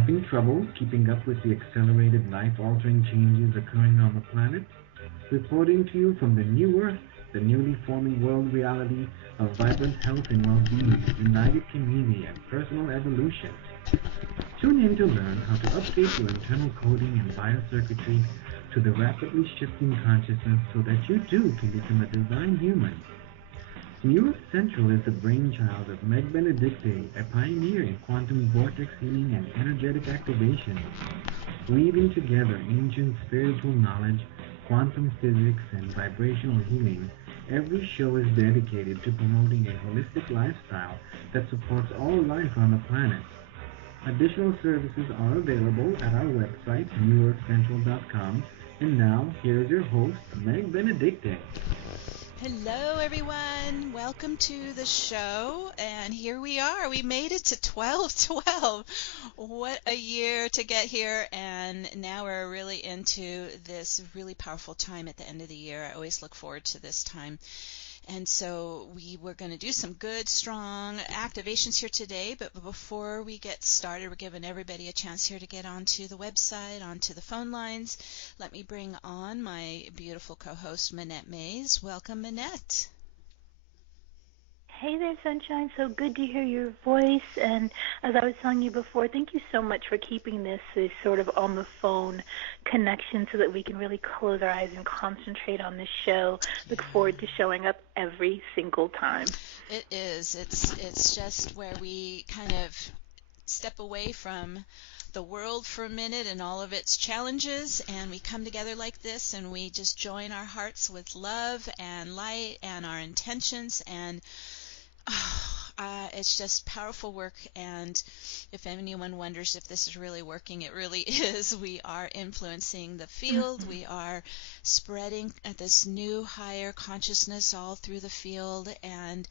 Having trouble keeping up with the accelerated life-altering changes occurring on the planet? Reporting to you from the new Earth, the newly forming world reality of vibrant health and well-being, united community, and personal evolution. Tune in to learn how to update your internal coding and biocircuitry to the rapidly shifting consciousness so that you too can become a divine human. New Earth Central is the brainchild of Meg Benedicte, a pioneer in quantum vortex healing and energetic activation. Weaving together ancient spiritual knowledge, quantum physics, and vibrational healing, every show is dedicated to promoting a holistic lifestyle that supports all life on the planet. Additional services are available at our website, newearthcentral.com. And now, here is your host, Meg Benedicte. Hello, everyone. Welcome to the show. And here we are. We made it to 12/12. What a year to get here. And now we're really into this really powerful time at the end of the year. I always look forward to this time. And so we were going to do some good, strong activations here today. But before we get started, we're giving everybody a chance here to get onto the website, onto the phone lines. Let me bring on my beautiful co-host, Minette Mays. Welcome, Minette. Hey there, Sunshine. So good to hear your voice. And as I was telling you before, thank you so much for keeping this sort of on the phone connection so that we can really close our eyes and concentrate on this show. Look forward to showing up every single time. It is. It's just where we kind of step away from the world for a minute and all of its challenges, and we come together like this, and we just join our hearts with love and light and our intentions, and it's just powerful work. And if anyone wonders if this is really working, it really is. We are influencing the field. We are spreading this new higher consciousness all through the field, and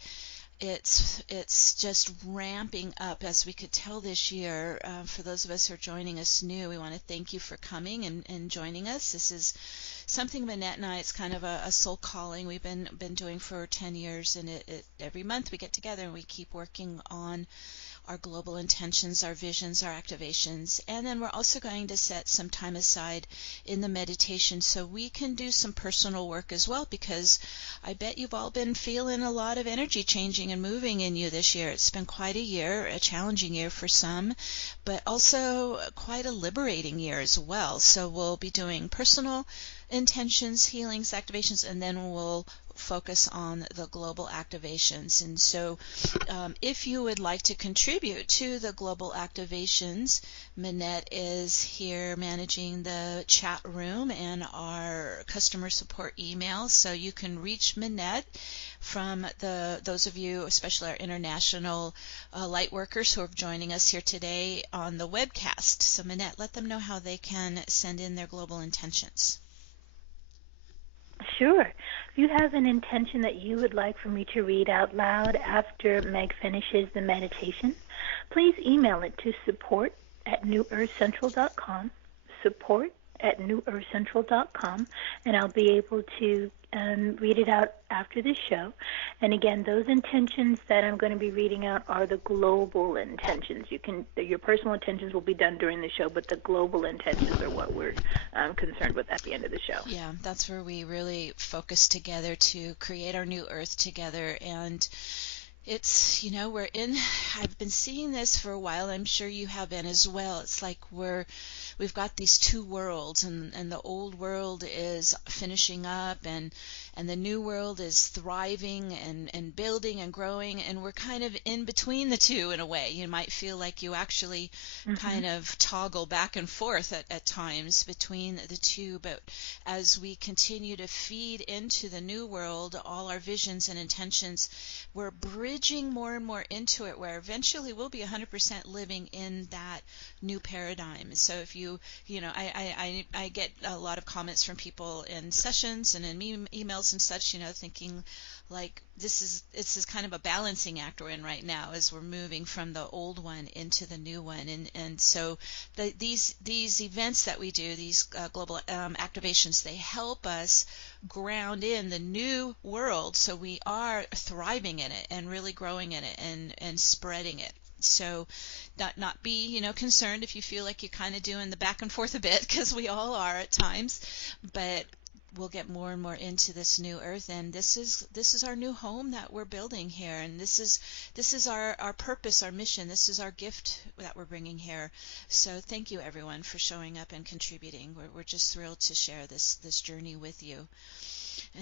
it's just ramping up, as we could tell this year. For those of us who are joining us new, we want to thank you for coming and joining us. This is something Minette and I, it's kind of a soul calling we've been doing for 10 years, and every month we get together and we keep working on our global intentions, our visions, our activations. And then we're also going to set some time aside in the meditation so we can do some personal work as well, because I bet you've all been feeling a lot of energy changing and moving in you this year. It's been quite a year, a challenging year for some, but also quite a liberating year as well. So we'll be doing personal intentions, healings, activations, and then we'll focus on the global activations. And so if you would like to contribute to the global activations, Minette is here managing the chat room and our customer support email, so you can reach Minette from those of you, especially our international light workers who are joining us here today on the webcast. So Minette, let them know how they can send in their global intentions. Sure. If you have an intention that you would like for me to read out loud after Meg finishes the meditation, please email it to support@newearthcentral.com, support@newearthcentral.com, and I'll be able to read it out after the show. And again, those intentions that I'm going to be reading out are the global intentions. Your personal intentions will be done during the show, but the global intentions are what we're concerned with at the end of the show. Yeah, that's where we really focus together to create our new earth together. And it's, I've been seeing this for a while. I'm sure you have been as well. It's like we've got these two worlds, and the old world is finishing up, and the new world is thriving and building and growing, and we're kind of in between the two in a way. You might feel like you actually kind of toggle back and forth at times between the two, but as we continue to feed into the new world, all our visions and intentions, we're bridging more and more into it, where eventually we'll be 100% living in that new paradigm. So if I get a lot of comments from people in sessions and in emails and such, thinking like this is kind of a balancing act we're in right now as we're moving from the old one into the new one. And so these events that we do, these global activations, they help us ground in the new world so we are thriving in it and really growing in it and spreading it. So not be, concerned if you feel like you're kind of doing the back and forth a bit, because we all are at times, but we'll get more and more into this new earth, and this is our new home that we're building here, and this is our purpose, our mission. This is our gift that we're bringing here. So thank you everyone for showing up and contributing. We're just thrilled to share this journey with you.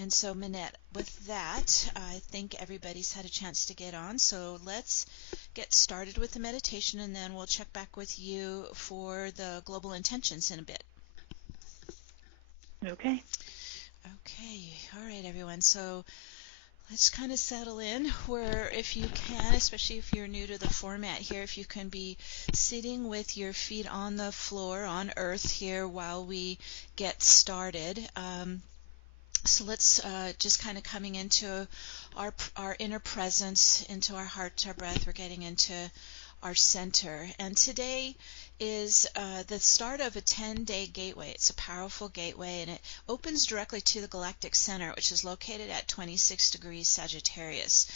And so Minette, with that, I think everybody's had a chance to get on, so let's get started with the meditation, and then we'll check back with you for the global intentions in a bit. Okay. Okay, all right everyone, so let's kind of settle in where, if you can, especially if you're new to the format here, if you can be sitting with your feet on the floor, on earth here, while we get started. So let's just kind of coming into our inner presence, into our heart, our breath. We're getting into our center. And today is the start of a 10-day gateway. It's a powerful gateway, and it opens directly to the galactic center, which is located at 26 degrees Sagittarius.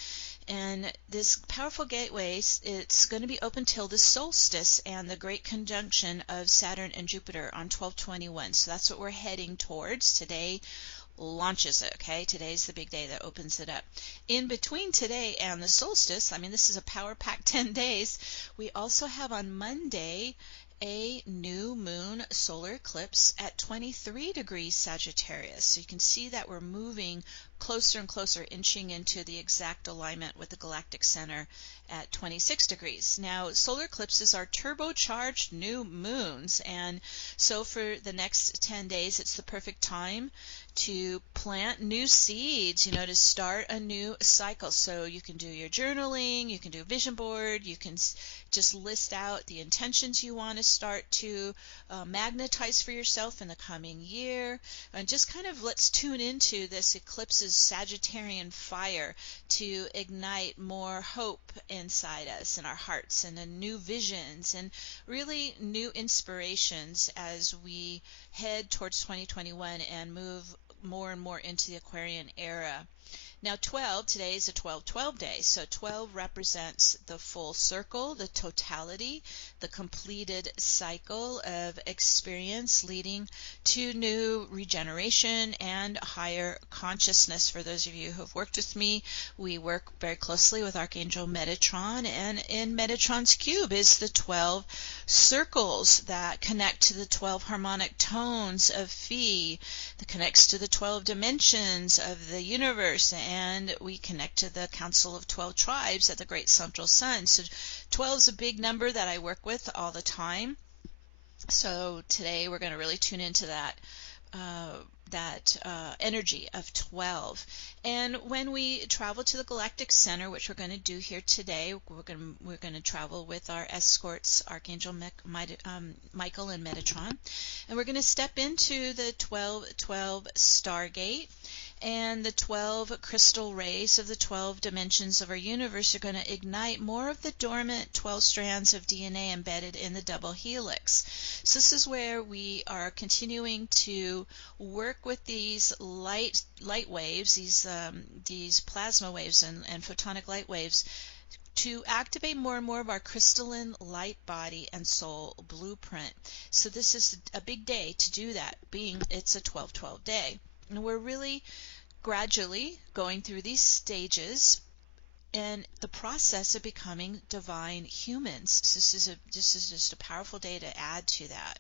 And this powerful gateway, it's going to be open till the solstice and the great conjunction of Saturn and Jupiter on 12/21. So that's what we're heading towards. Today launches it, okay? Today's the big day that opens it up. In between today and the solstice, I mean, this is a power-packed 10 days, we also have on Monday a new moon solar eclipse at 23 degrees Sagittarius. So you can see that we're moving closer and closer, inching into the exact alignment with the galactic center at 26 degrees. Now, solar eclipses are turbocharged new moons, and so for the next 10 days, it's the perfect time to plant new seeds, to start a new cycle. So you can do your journaling, you can do a vision board, you can just list out the intentions you want to start to magnetize for yourself in the coming year, and just kind of let's tune into this eclipse's Sagittarian fire to ignite more hope inside us, in our hearts, and new visions, and really new inspirations as we head towards 2021 and move more and more into the Aquarian era. Now 12, today is a 12-12 day, so 12 represents the full circle, the totality, the completed cycle of experience leading to new regeneration and higher consciousness. For those of you who have worked with me, we work very closely with Archangel Metatron, and in Metatron's cube is the 12 circles that connect to the 12 harmonic tones of Phi, that connects to the 12 dimensions of the universe, and we connect to the Council of 12 Tribes at the Great Central Sun. So 12 is a big number that I work with all the time. So today we're going to really tune into that energy of 12. And when we travel to the galactic center, which we're going to do here today, we're going to travel with our escorts, Archangel Michael and Metatron, and we're going to step into the 12-12 Stargate. And the 12 crystal rays of the 12 dimensions of our universe are going to ignite more of the dormant 12 strands of DNA embedded in the double helix. So this is where we are continuing to work with these light waves, these plasma waves and photonic light waves, to activate more and more of our crystalline light body and soul blueprint. So this is a big day to do that, being it's a 12-12 day. And we're really gradually going through these stages in the process of becoming divine humans. So this is just a powerful day to add to that.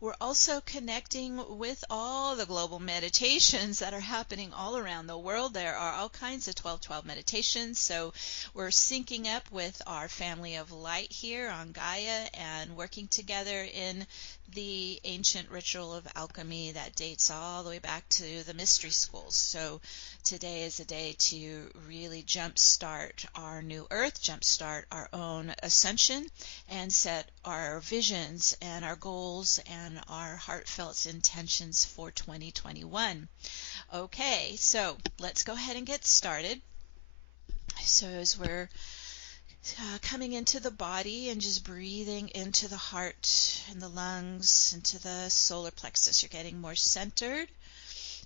We're also connecting with all the global meditations that are happening all around the world. There are all kinds of 12-12 meditations, so we're syncing up with our family of light here on Gaia and working together in the ancient ritual of alchemy that dates all the way back to the mystery schools. So today is a day to really jumpstart our new earth, jumpstart our own ascension, and set our visions and our goals and our heartfelt intentions for 2021. Okay, so let's go ahead and get started. So as we're coming into the body and just breathing into the heart and the lungs, into the solar plexus, you're getting more centered.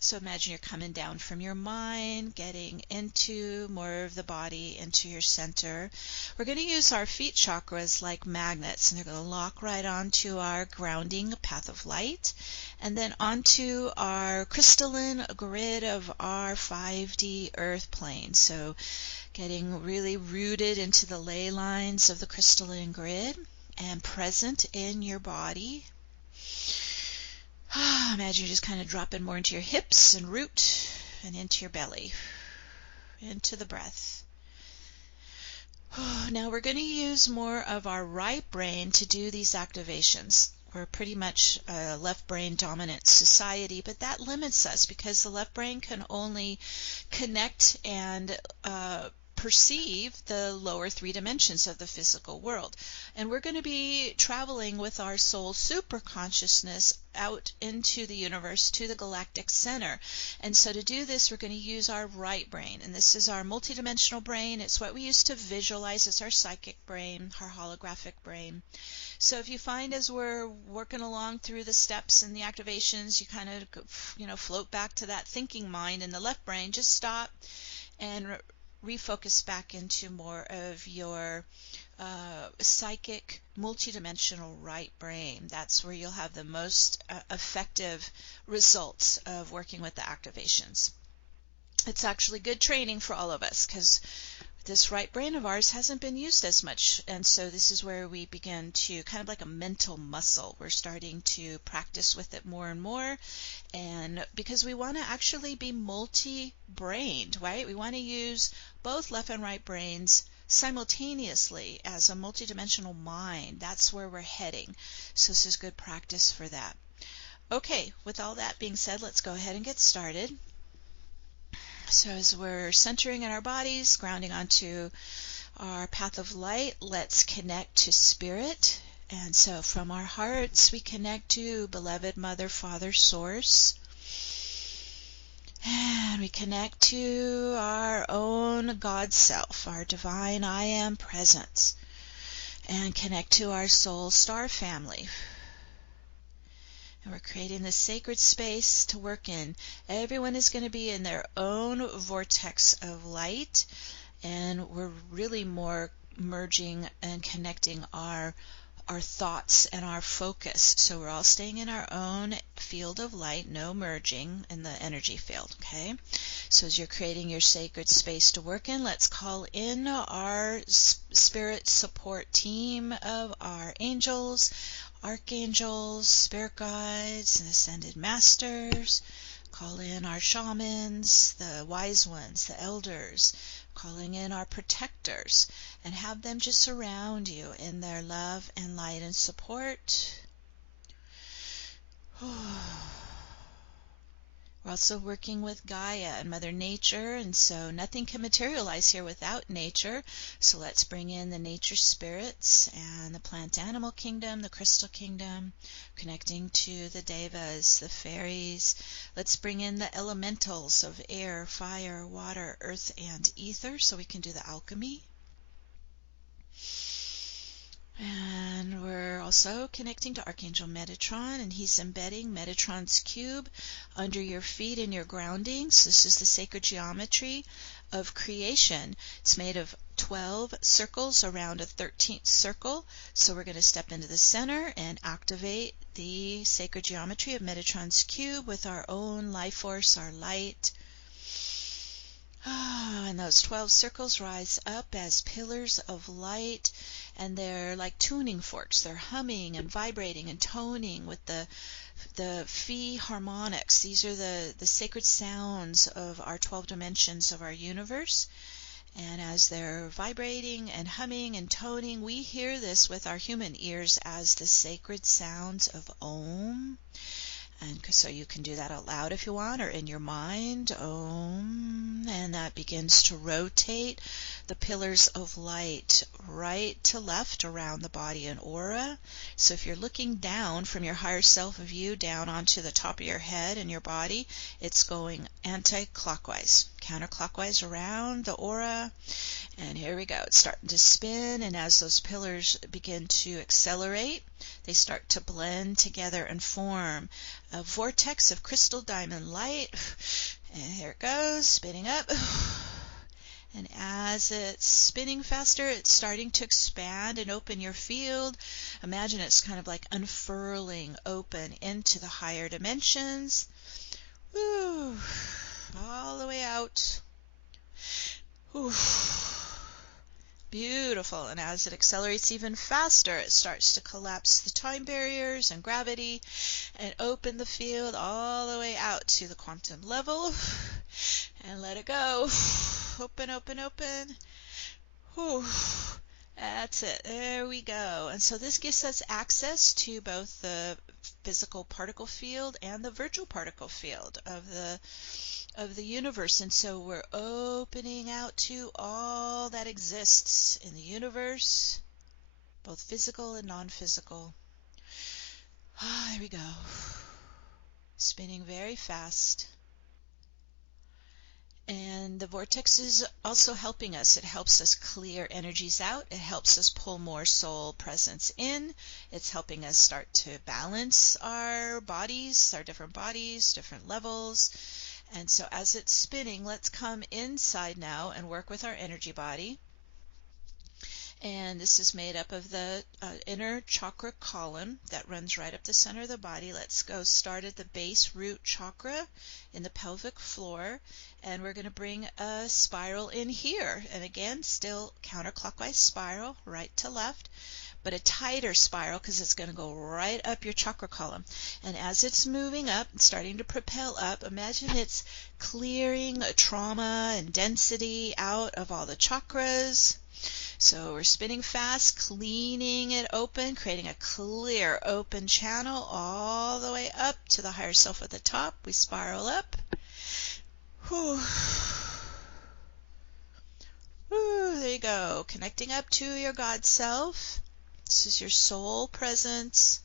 So imagine you're coming down from your mind, getting into more of the body, into your center. We're going to use our feet chakras like magnets, and they're going to lock right onto our grounding path of light, and then onto our crystalline grid of our 5D earth plane. So getting really rooted into the ley lines of the crystalline grid and present in your body. Imagine you're just kind of dropping more into your hips and root and into your belly, into the breath. Now we're going to use more of our right brain to do these activations. We're pretty much a left brain dominant society, but that limits us because the left brain can only connect and perceive the lower 3 dimensions of the physical world. And we're going to be traveling with our soul super consciousness out into the universe to the galactic center. And so to do this, we're going to use our right brain. And this is our multidimensional brain. It's what we use to visualize as our psychic brain, our holographic brain. So if you find as we're working along through the steps and the activations, you kind of, float back to that thinking mind in the left brain, just stop and refocus back into more of your psychic, multidimensional right brain. That's where you'll have the most effective results of working with the activations. It's actually good training for all of us because this right brain of ours hasn't been used as much, and so this is where we begin to kind of like a mental muscle. We're starting to practice with it more and more, and because we want to actually be multi-brained, right? We want to use both left and right brains simultaneously as a multidimensional mind. That's where we're heading. So this is good practice for that. Okay, with all that being said, let's go ahead and get started. So as we're centering in our bodies, grounding onto our path of light, let's connect to spirit. And so from our hearts, we connect to beloved Mother, Father, Source. And we connect to our own God Self, our divine I Am presence. And connect to our soul star family. And we're creating this sacred space to work in. Everyone is going to be in their own vortex of light, and we're really more merging and connecting our thoughts and our focus. So we're all staying in our own field of light, no merging in the energy field, okay? So as you're creating your sacred space to work in, let's call in our spirit support team of our angels, archangels, spirit guides, and ascended masters. Call in our shamans, the wise ones, the elders, calling in our protectors, and have them just surround you in their love and light and support. We're also working with Gaia and Mother Nature, and so nothing can materialize here without nature. So let's bring in the nature spirits and the plant-animal kingdom, the crystal kingdom, connecting to the devas, the fairies. Let's bring in the elementals of air, fire, water, earth, and ether so we can do the alchemy. And we're also connecting to Archangel Metatron, and he's embedding Metatron's cube under your feet in your grounding. So this is the sacred geometry of creation. It's made of 12 circles around a 13th circle. So we're going to step into the center and activate the sacred geometry of Metatron's cube with our own life force, our light. And those 12 circles rise up as pillars of light, and they're like tuning forks. They're humming and vibrating and toning with the phi harmonics. These are the sacred sounds of our 12 dimensions of our universe. And as they're vibrating and humming and toning, we hear this with our human ears as the sacred sounds of Om. And so you can do that out loud if you want, or in your mind, Om, and that begins to rotate the pillars of light right to left around the body and aura. So if you're looking down from your higher self view down onto the top of your head and your body, it's going anti-clockwise, counterclockwise around the aura. And here we go. It's starting to spin, and as those pillars begin to accelerate, they start to blend together and form a vortex of crystal diamond light. And here it goes, spinning up. And as it's spinning faster, it's starting to expand and open your field. Imagine it's kind of like unfurling open into the higher dimensions. Woo, all the way out. Whew. Beautiful. And as it accelerates even faster, it starts to collapse the time barriers and gravity and open the field all the way out to the quantum level. And let it go. Open, open, open. Whew. That's it. There we go. And so this gives us access to both the physical particle field and the virtual particle field of the universe. And so we're opening out to all that exists in the universe, both physical and non-physical. There we go. Spinning very fast. And the vortex is also helping us. It helps us clear energies out. It helps us pull more soul presence in. It's helping us start to balance our bodies, our different bodies, different levels. And so as it's spinning, let's come inside now and work with our energy body. And this is made up of the inner chakra column that runs right up the center of the body. Let's go start at the base root chakra in the pelvic floor. And we're going to bring a spiral in here. And again, still counterclockwise spiral, right to left, but a tighter spiral because it's going to go right up your chakra column. And as it's moving up and starting to propel up, imagine it's clearing trauma and density out of all the chakras. So we're spinning fast, cleaning it open, creating a clear open channel all the way up to the higher self at the top. We spiral up. Whew. Whew, there you go. Connecting up to your God self. This is your soul presence.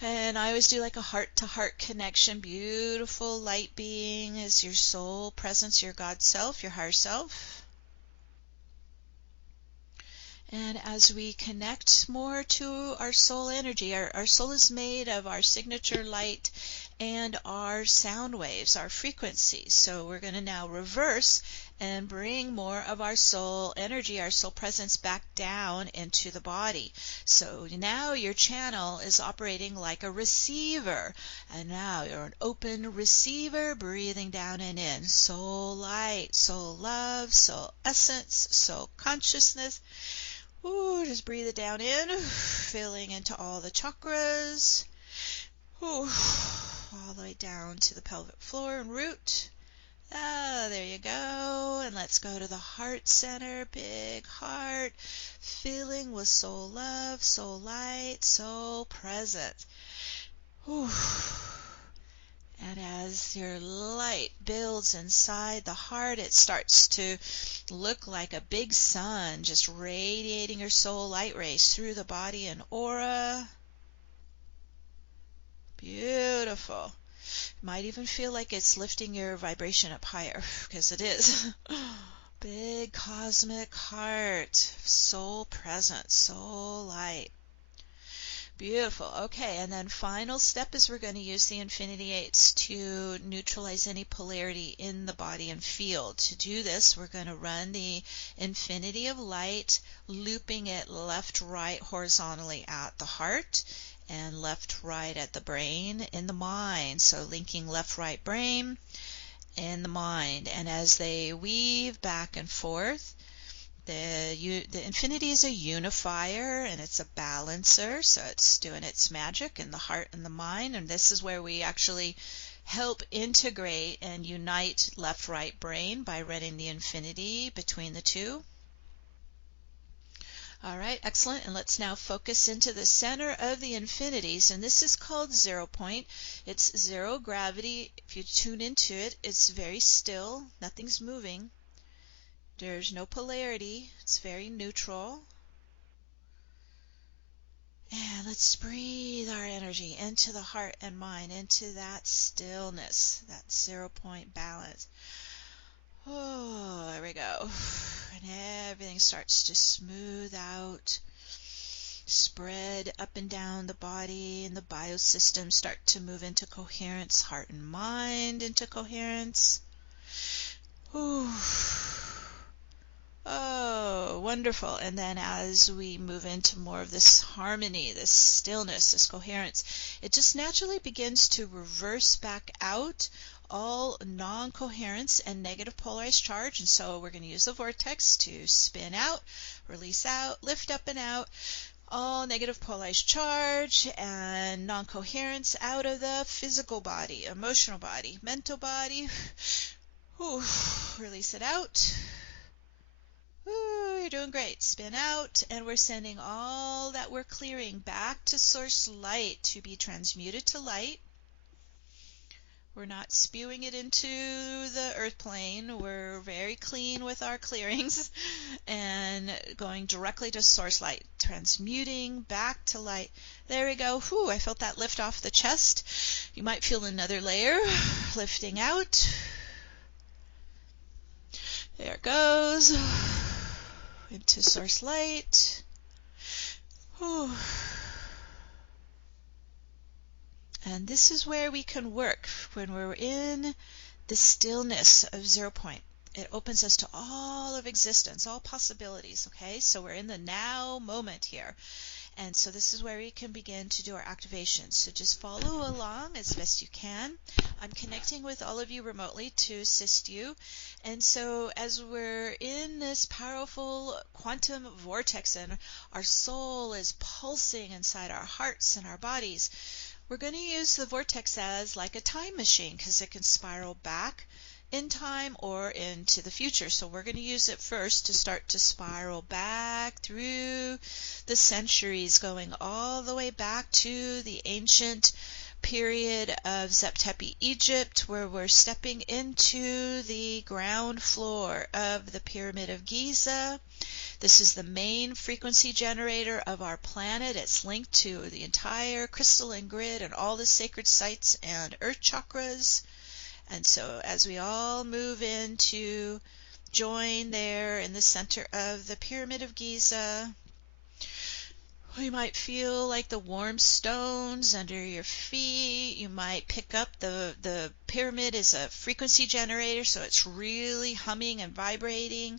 And I always do like a heart-to-heart connection. Beautiful light being is your soul presence, your God self, your higher self. And as we connect more to our soul energy, our soul is made of our signature light and our sound waves, our frequencies. So we're going to now reverse and bring more of our soul energy, our soul presence back down into the body. So now your channel is operating like a receiver. And now you're an open receiver, breathing down and in. Soul light, soul love, soul essence, soul consciousness. Ooh, just breathe it down in, filling into all the chakras. Ooh, all the way down to the pelvic floor and root. Ah, there you go. And let's go to the heart center, big heart, filling with soul love, soul light, soul presence. Ooh. And as your light builds inside the heart, it starts to look like a big sun, just radiating your soul light rays through the body and aura. Beautiful. Might even feel like it's lifting your vibration up higher, because it is. Big cosmic heart, soul presence, soul light. Beautiful. Okay, and then final step is we're going to use the Infinity Eights to neutralize any polarity in the body and field. To do this, we're going to run the Infinity of Light, looping it left, right, horizontally at the heart, and left, right at the brain, in the mind. So linking left, right brain in the mind. And as they weave back and forth, the infinity is a unifier and it's a balancer, so it's doing its magic in the heart and the mind, and this is where we actually help integrate and unite left-right brain by running the infinity between the two. All right, excellent, and let's now focus into the center of the infinities, and this is called 0 point. It's zero gravity. If you tune into it, it's very still, nothing's moving. There's no polarity. It's very neutral. And let's breathe our energy into the heart and mind, into that stillness, that 0 point balance. Oh, there we go. And everything starts to smooth out. Spread up and down the body, and the biosystem start to move into coherence, heart and mind into coherence. Ooh. Oh, wonderful. And then as we move into more of this harmony, this stillness, this coherence, it just naturally begins to reverse back out all non-coherence and negative polarized charge. And so we're going to use the vortex to spin out, release out, lift up and out all negative polarized charge and non-coherence out of the physical body, emotional body, mental body. Ooh, release it out. Ooh, you're doing great. Spin out, and we're sending all that we're clearing back to source light to be transmuted to light. We're not spewing it into the earth plane. We're very clean with our clearings and going directly to source light, transmuting back to light. There we go. Whew, I felt that lift off the chest. You might feel another layer lifting out. There it goes. Into source light. Whew. And this is where we can work when we're in the stillness of 0 point. It opens us to all of existence, all possibilities, okay? So we're in the now moment here. And so this is where we can begin to do our activations. So just follow along as best you can. I'm connecting with all of you remotely to assist you. And so as we're in this powerful quantum vortex and our soul is pulsing inside our hearts and our bodies, we're going to use the vortex as like a time machine because it can spiral back in time or into the future. So we're going to use it first to start to spiral back through the centuries, going all the way back to the ancient period of Zep-Tepi, Egypt, where we're stepping into the ground floor of the Pyramid of Giza. This is the main frequency generator of our planet. It's linked to the entire crystalline grid and all the sacred sites and earth chakras. And so as we all move in to join there in the center of the Pyramid of Giza, you might feel like the warm stones under your feet. You might pick up the pyramid is a frequency generator, so it's really humming and vibrating,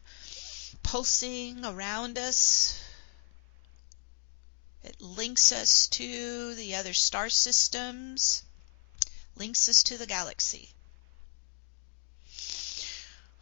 pulsing around us. It links us to the other star systems, links us to the galaxy.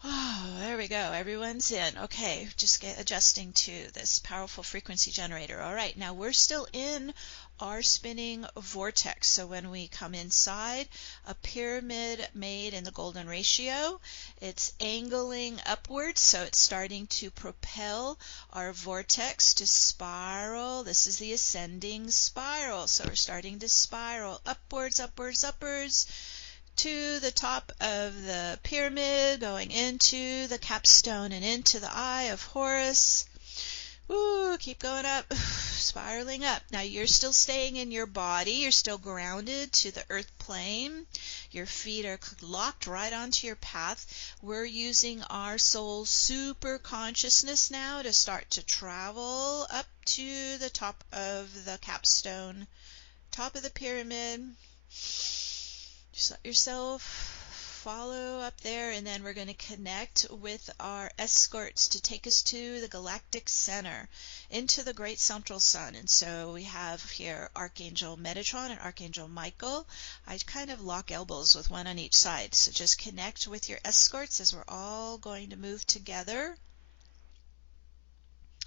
Oh, there we go. Everyone's in. Okay, just adjusting to this powerful frequency generator. All right, now we're still in our spinning vortex. So when we come inside a pyramid made in the golden ratio, it's angling upwards, so it's starting to propel our vortex to spiral. This is the ascending spiral. So we're starting to spiral upwards, upwards, upwards, to the top of the pyramid, going into the capstone and into the Eye of Horus. Ooh, keep going up, spiraling up. Now you're still staying in your body. You're still grounded to the earth plane. Your feet are locked right onto your path. We're using our soul super consciousness now to start to travel up to the top of the capstone, top of the pyramid. Just let yourself follow up there, and then we're going to connect with our escorts to take us to the galactic center, into the great central sun. And so we have here Archangel Metatron and Archangel Michael. I kind of lock elbows with one on each side. So just connect with your escorts as we're all going to move together.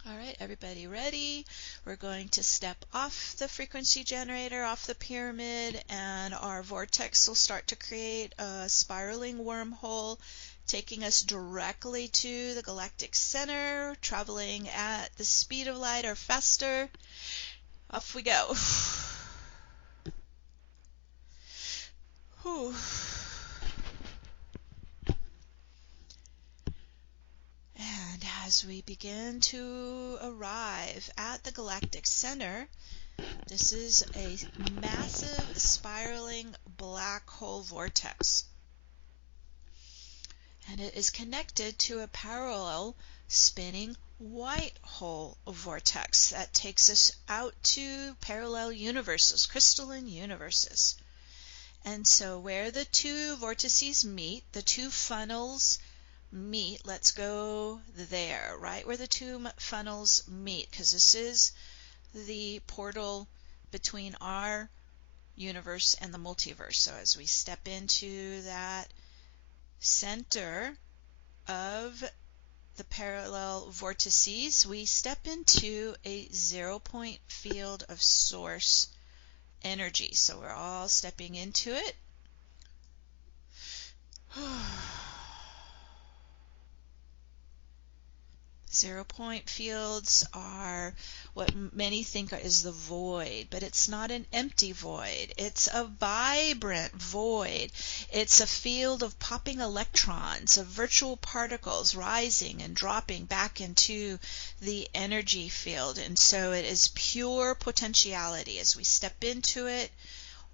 All right, everybody ready? We're going to step off the frequency generator, off the pyramid, and our vortex will start to create a spiraling wormhole, taking us directly to the galactic center, traveling at the speed of light or faster. Off we go. Whew. And as we begin to arrive at the galactic center, this is a massive spiraling black hole vortex. And it is connected to a parallel spinning white hole vortex that takes us out to parallel universes, crystalline universes. And so where the two vortices meet, the two funnels meet, let's go there, right where the two funnels meet, because this is the portal between our universe and the multiverse. So as we step into that center of the parallel vortices, we step into a 0-point field of source energy. So we're all stepping into it. 0-point fields are what many think is the void, but it's not an empty void. It's a vibrant void. It's a field of popping electrons, of virtual particles rising and dropping back into the energy field. And so it is pure potentiality. As we step into it,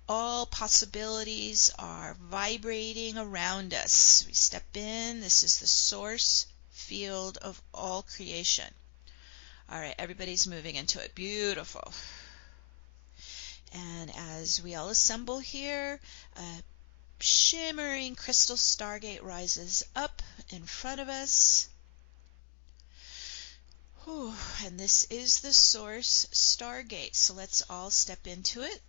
all possibilities are vibrating around us. We step in. This is the source field of all creation. All right, everybody's moving into it. Beautiful. And as we all assemble here, a shimmering crystal stargate rises up in front of us. Whew. And this is the source stargate. So let's all step into it.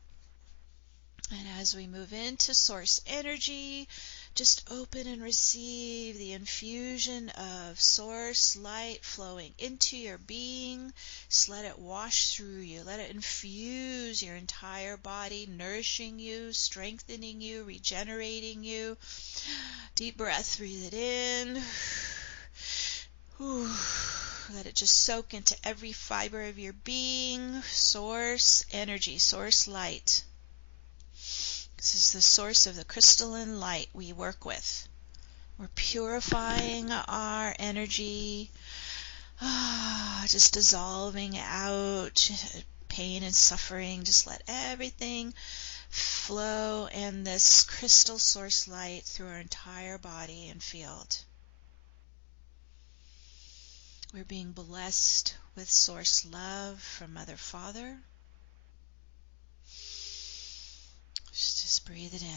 And as we move into source energy, just open and receive the infusion of source light flowing into your being. Just let it wash through you. Let it infuse your entire body, nourishing you, strengthening you, regenerating you. Deep breath. Breathe it in. Whew. Let it just soak into every fiber of your being. Source energy, source light. This is the source of the crystalline light we work with. We're purifying our energy, just dissolving out pain and suffering. Just let everything flow in this crystal source light through our entire body and field. We're being blessed with source love from Mother, Father. Just breathe it in.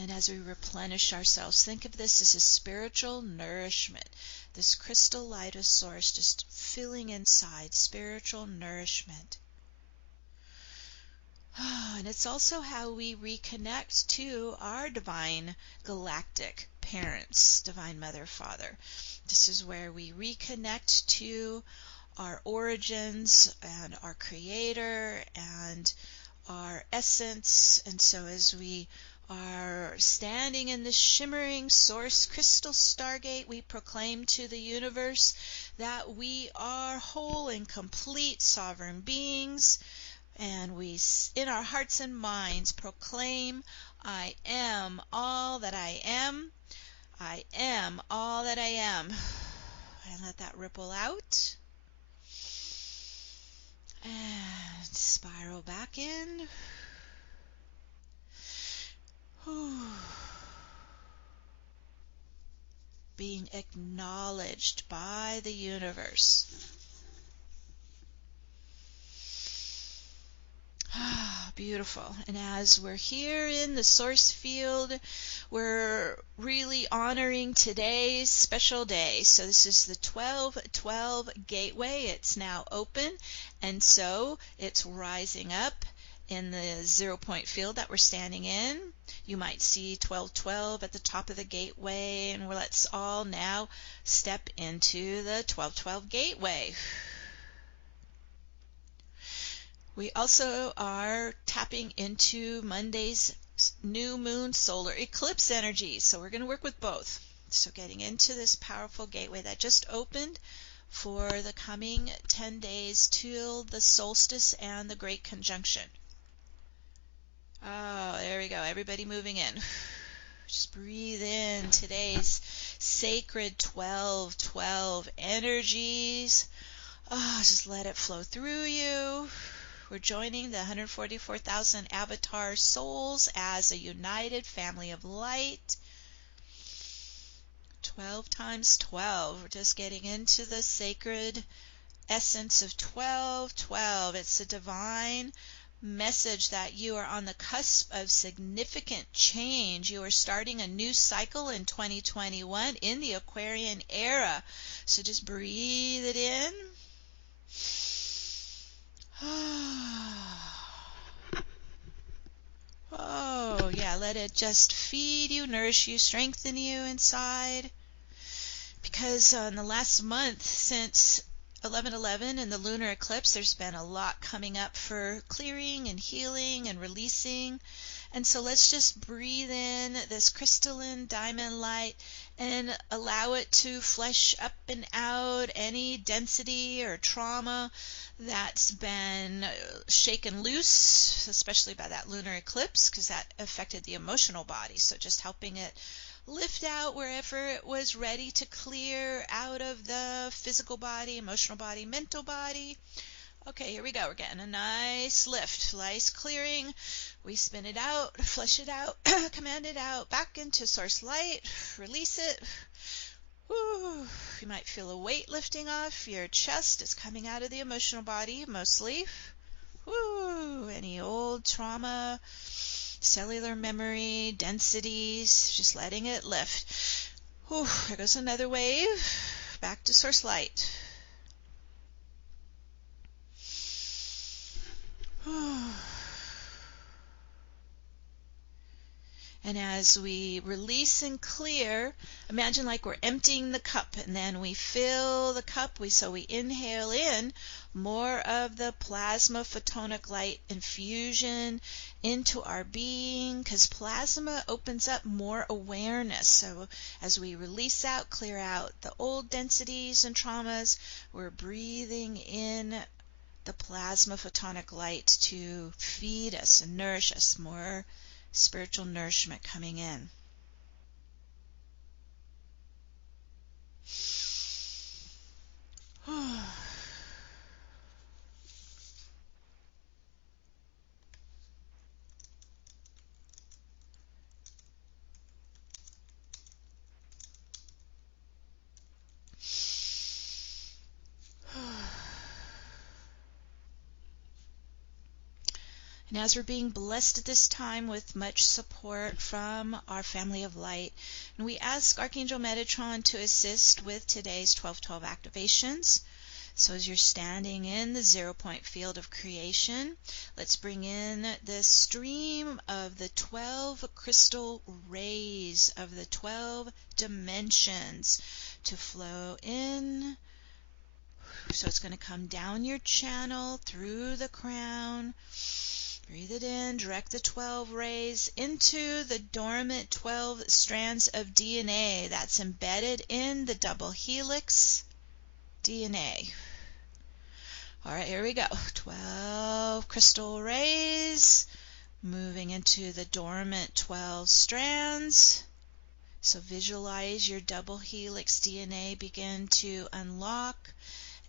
And as we replenish ourselves, think of this as a spiritual nourishment. This crystal light of source just filling inside, spiritual nourishment. And it's also how we reconnect to our divine galactic parents, Divine Mother, Father. This is where we reconnect to our origins and our creator and our essence. And so as we are standing in this shimmering source crystal stargate, we proclaim to the universe that we are whole and complete sovereign beings, and we in our hearts and minds proclaim, I am all that I am. I am all that I am. And let that ripple out. And spiral back in. Being acknowledged by the universe. Beautiful. And as we're here in the source field, we're really honoring today's special day. So this is the 1212 gateway. It's now open, and so it's rising up in the 0-point field that we're standing in. You might see 1212 at the top of the gateway, and let's all now step into the 1212 gateway. We also are tapping into Monday's new moon solar eclipse energy. So we're going to work with both. So getting into this powerful gateway that just opened for the coming 10 days till the solstice and the great conjunction. Oh, there we go. Everybody moving in. Just breathe in today's sacred 1212 energies. Just let it flow through you. We're joining the 144,000 avatar souls as a united family of light. 12 times 12. We're just getting into the sacred essence of 1212. It's a divine message that you are on the cusp of significant change. You are starting a new cycle in 2021 in the Aquarian era. So just breathe it in. Oh, yeah, let it just feed you, nourish you, strengthen you inside. Because in the last month since 11/11 and the lunar eclipse, there's been a lot coming up for clearing and healing and releasing. And so let's just breathe in this crystalline diamond light and allow it to flesh up and out any density or trauma that's been shaken loose, especially by that lunar eclipse, because that affected the emotional body. So just helping it lift out wherever it was ready to clear out of the physical body, emotional body, mental body. Okay, here we go. We're getting a nice lift, nice clearing. We spin it out, flush it out, command it out, back into source light, release it. Whew. You might feel a weight lifting off your chest. It's coming out of the emotional body, mostly. Whew. Any old trauma, cellular memory, densities, just letting it lift. Whew. There goes another wave. Back to source light. And as we release and clear, imagine like we're emptying the cup, and then we fill the cup. So we inhale in more of the plasma photonic light infusion into our being, because plasma opens up more awareness. So as we release out, clear out the old densities and traumas, we're breathing in the plasma photonic light to feed us and nourish us, more spiritual nourishment coming in. And as we're being blessed at this time with much support from our family of light, and we ask Archangel Metatron to assist with today's 1212 activations. So as you're standing in the 0-point field of creation, let's bring in the stream of the 12 crystal rays of the 12 dimensions to flow in. So it's going to come down your channel, through the crown. Breathe it in, direct the 12 rays into the dormant 12 strands of DNA that's embedded in the double helix DNA. All right, here we go. 12 crystal rays moving into the dormant 12 strands. So visualize your double helix DNA begin to unlock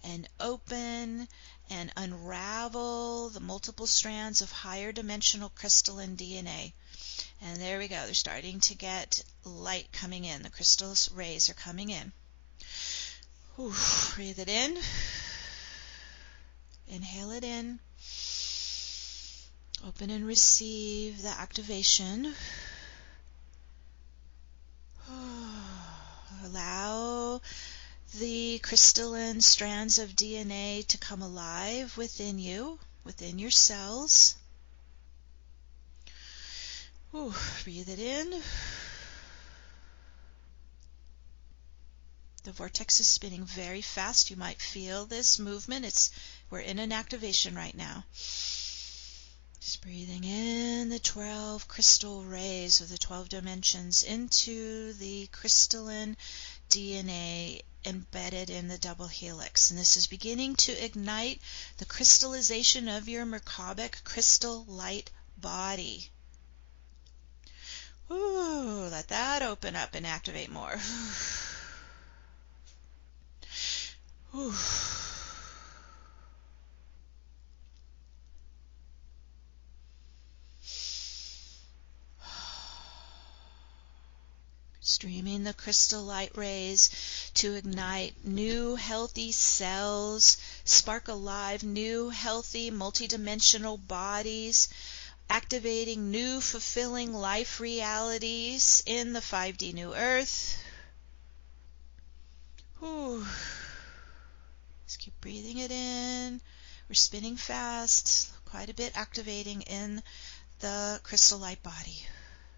and open and unravel the multiple strands of higher dimensional crystalline DNA. And there we go. They're starting to get light coming in. The crystal rays are coming in. Whew. Breathe it in. Inhale it in. Open and receive the activation. Allow the crystalline strands of DNA to come alive within you, within your cells. Ooh, breathe it in. The vortex is spinning very fast. You might feel this movement. We're in an activation right now. Just breathing in the 12 crystal rays of the 12 dimensions into the crystalline DNA embedded in the double helix. And this is beginning to ignite the crystallization of your Merkabah crystal light body. Ooh, let that open up and activate more. Ooh. streaming the crystal light rays to ignite new healthy cells, spark alive new healthy multidimensional bodies, activating new fulfilling life realities in the 5D new earth. Whew. Just keep breathing it in. We're spinning fast, quite a bit activating in the crystal light body,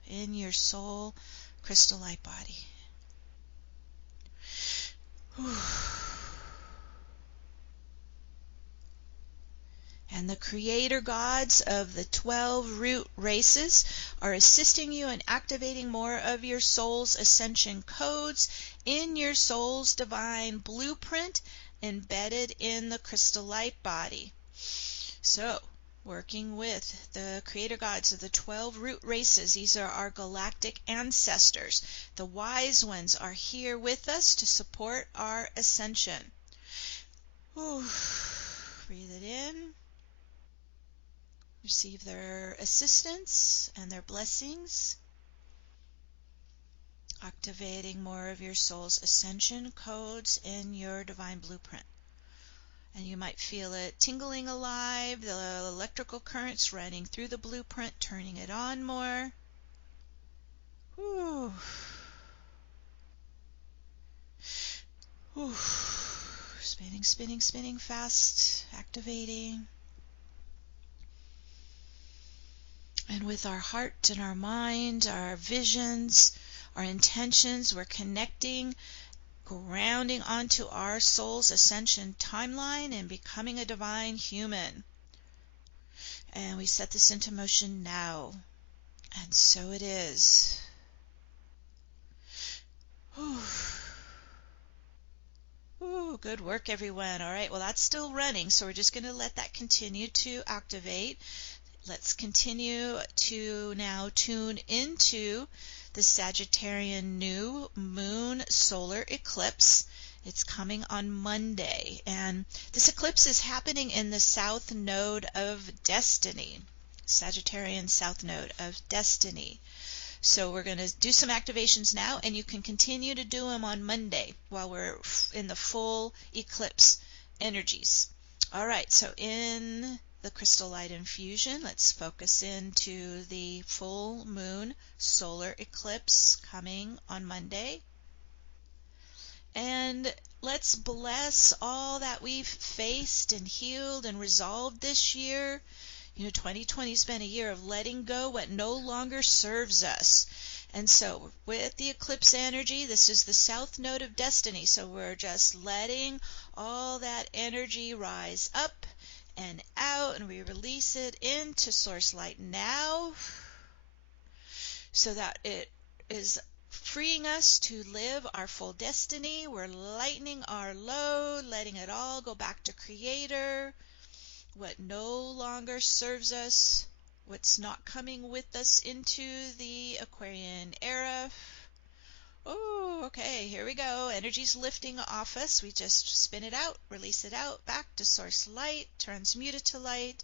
in your soul crystal light body. Whew. And the creator gods of the 12 root races are assisting you in activating more of your soul's ascension codes in your soul's divine blueprint embedded in the crystal light body. So, working with the creator gods of the 12 root races, these are our galactic ancestors. The wise ones are here with us to support our ascension. Whew. Breathe it in. Receive their assistance and their blessings. Activating more of your soul's ascension codes in your divine blueprint. And you might feel it tingling alive, the electrical currents running through the blueprint, turning it on more. Whew. Whew. Spinning, spinning, spinning fast, activating. And with our heart and our mind, our visions, our intentions, we're connecting, grounding onto our soul's ascension timeline and becoming a divine human. And we set this into motion now. And so it is. Whew. Ooh, good work, everyone. All right, well, that's still running, so we're just going to let that continue to activate. Let's continue to now tune into the Sagittarian new moon solar eclipse. It's coming on Monday, and this eclipse is happening in the south node of destiny, Sagittarian south node of destiny. So we're going to do some activations now, and you can continue to do them on Monday while we're in the full eclipse energies. All right, so in the crystal light infusion, let's focus into the full moon solar eclipse coming on Monday. And let's bless all that we've faced and healed and resolved this year. You know, 2020 has been a year of letting go what no longer serves us. And so with the eclipse energy, this is the south node of destiny. So we're just letting all that energy rise up and out, and we release it into source light now so that it is freeing us to live our full destiny. We're lightening our load, letting it all go back to Creator. What no longer serves us, what's not coming with us into the Aquarian era. Oh, okay, here we go. Energy's lifting off us. We just spin it out, release it out, back to source light, transmute it to light.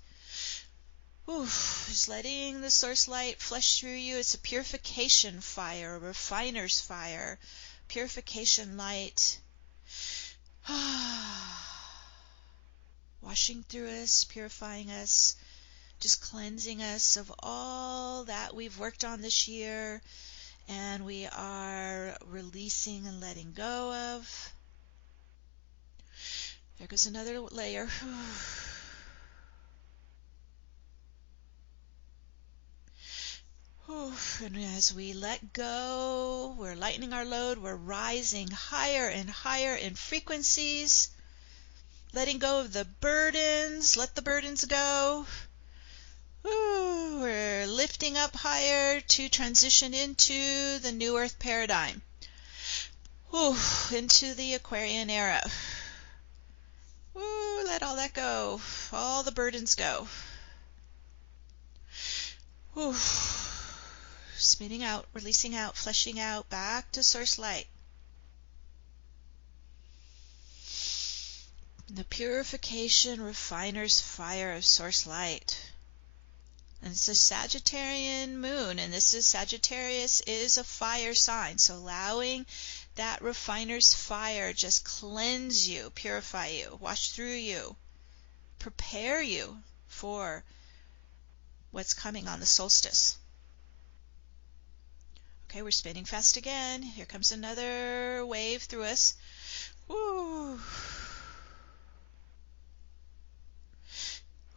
Ooh, just letting the source light flush through you. It's a purification fire, a refiner's fire, purification light. Washing through us, purifying us, just cleansing us of all that we've worked on this year, and we are releasing and letting go of. There goes another layer. And as we let go, we're lightening our load, we're rising higher and higher in frequencies. Letting go of the burdens, let the burdens go. Ooh, we're lifting up higher to transition into the new earth paradigm. Ooh, into the Aquarian era. Ooh, let all that go. All the burdens go. Ooh, spinning out, releasing out, fleshing out, back to source light. The purification refiner's fire of source light. And it's a Sagittarian moon, and this is Sagittarius is a fire sign, so allowing that refiner's fire just cleanse you, purify you, wash through you, prepare you for what's coming on the solstice. Okay, we're spinning fast again. Here comes another wave through us. Woo.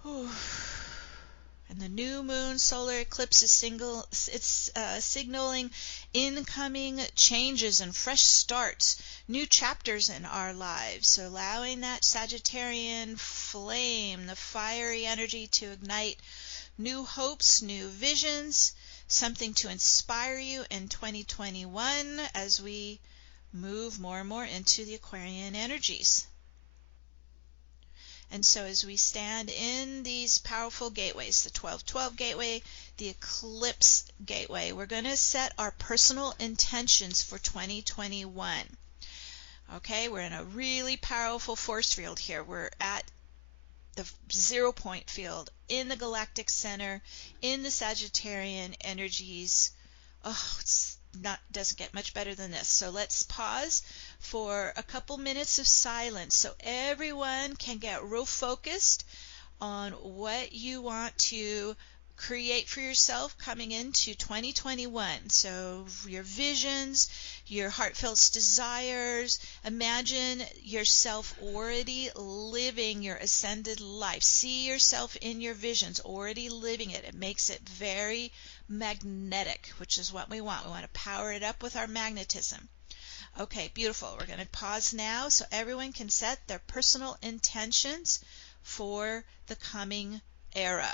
Whew. And the new moon solar eclipse is signaling incoming changes and fresh starts, new chapters in our lives. So allowing that Sagittarian flame, the fiery energy to ignite new hopes, new visions, something to inspire you in 2021 as we move more and more into the Aquarian energies. And so as we stand in these powerful gateways, the 1212 gateway, the Eclipse gateway, we're going to set our personal intentions for 2021. Okay, we're in a really powerful force field here. We're at the 0 point field in the galactic center, in the Sagittarian energies. Oh, doesn't get much better than this. So let's pause for a couple minutes of silence so everyone can get real focused on what you want to create for yourself coming into 2021. So your visions, your heartfelt desires, imagine yourself already living your ascended life. See yourself in your visions already living it. It makes it very magnetic, which is what we want. We want to power it up with our magnetism. Okay, beautiful. We're going to pause now so everyone can set their personal intentions for the coming era.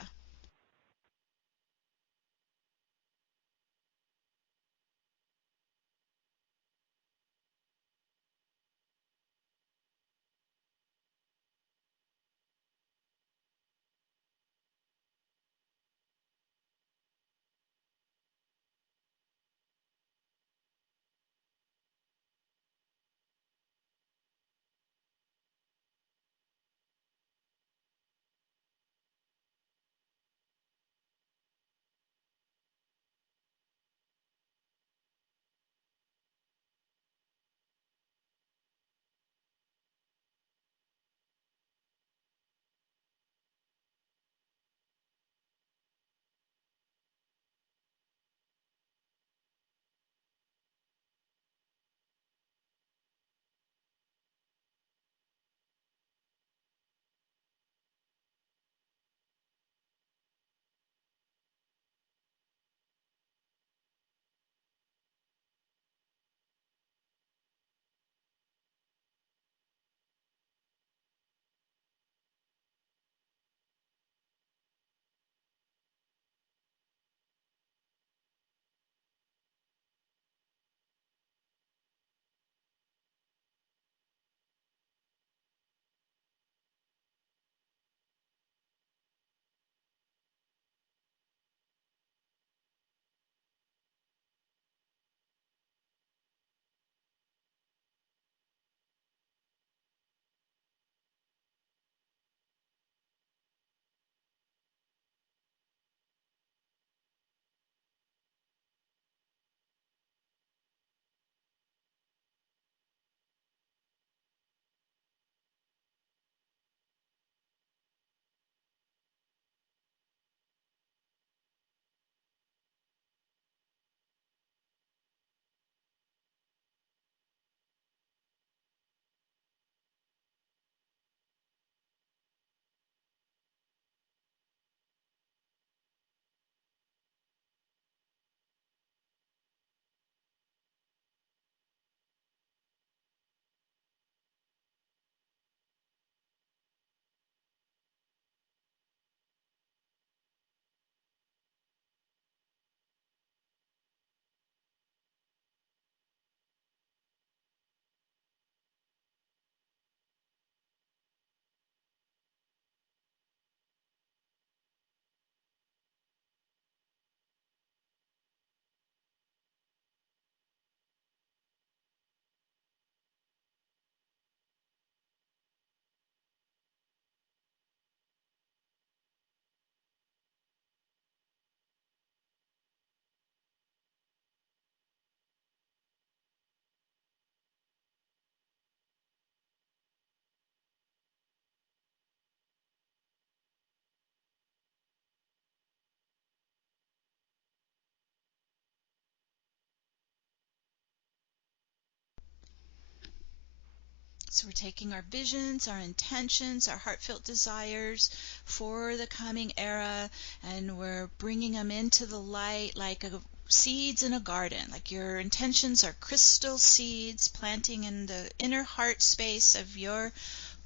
So we're taking our visions, our intentions, our heartfelt desires for the coming era, and we're bringing them into the light like seeds in a garden. Like your intentions are crystal seeds planting in the inner heart space of your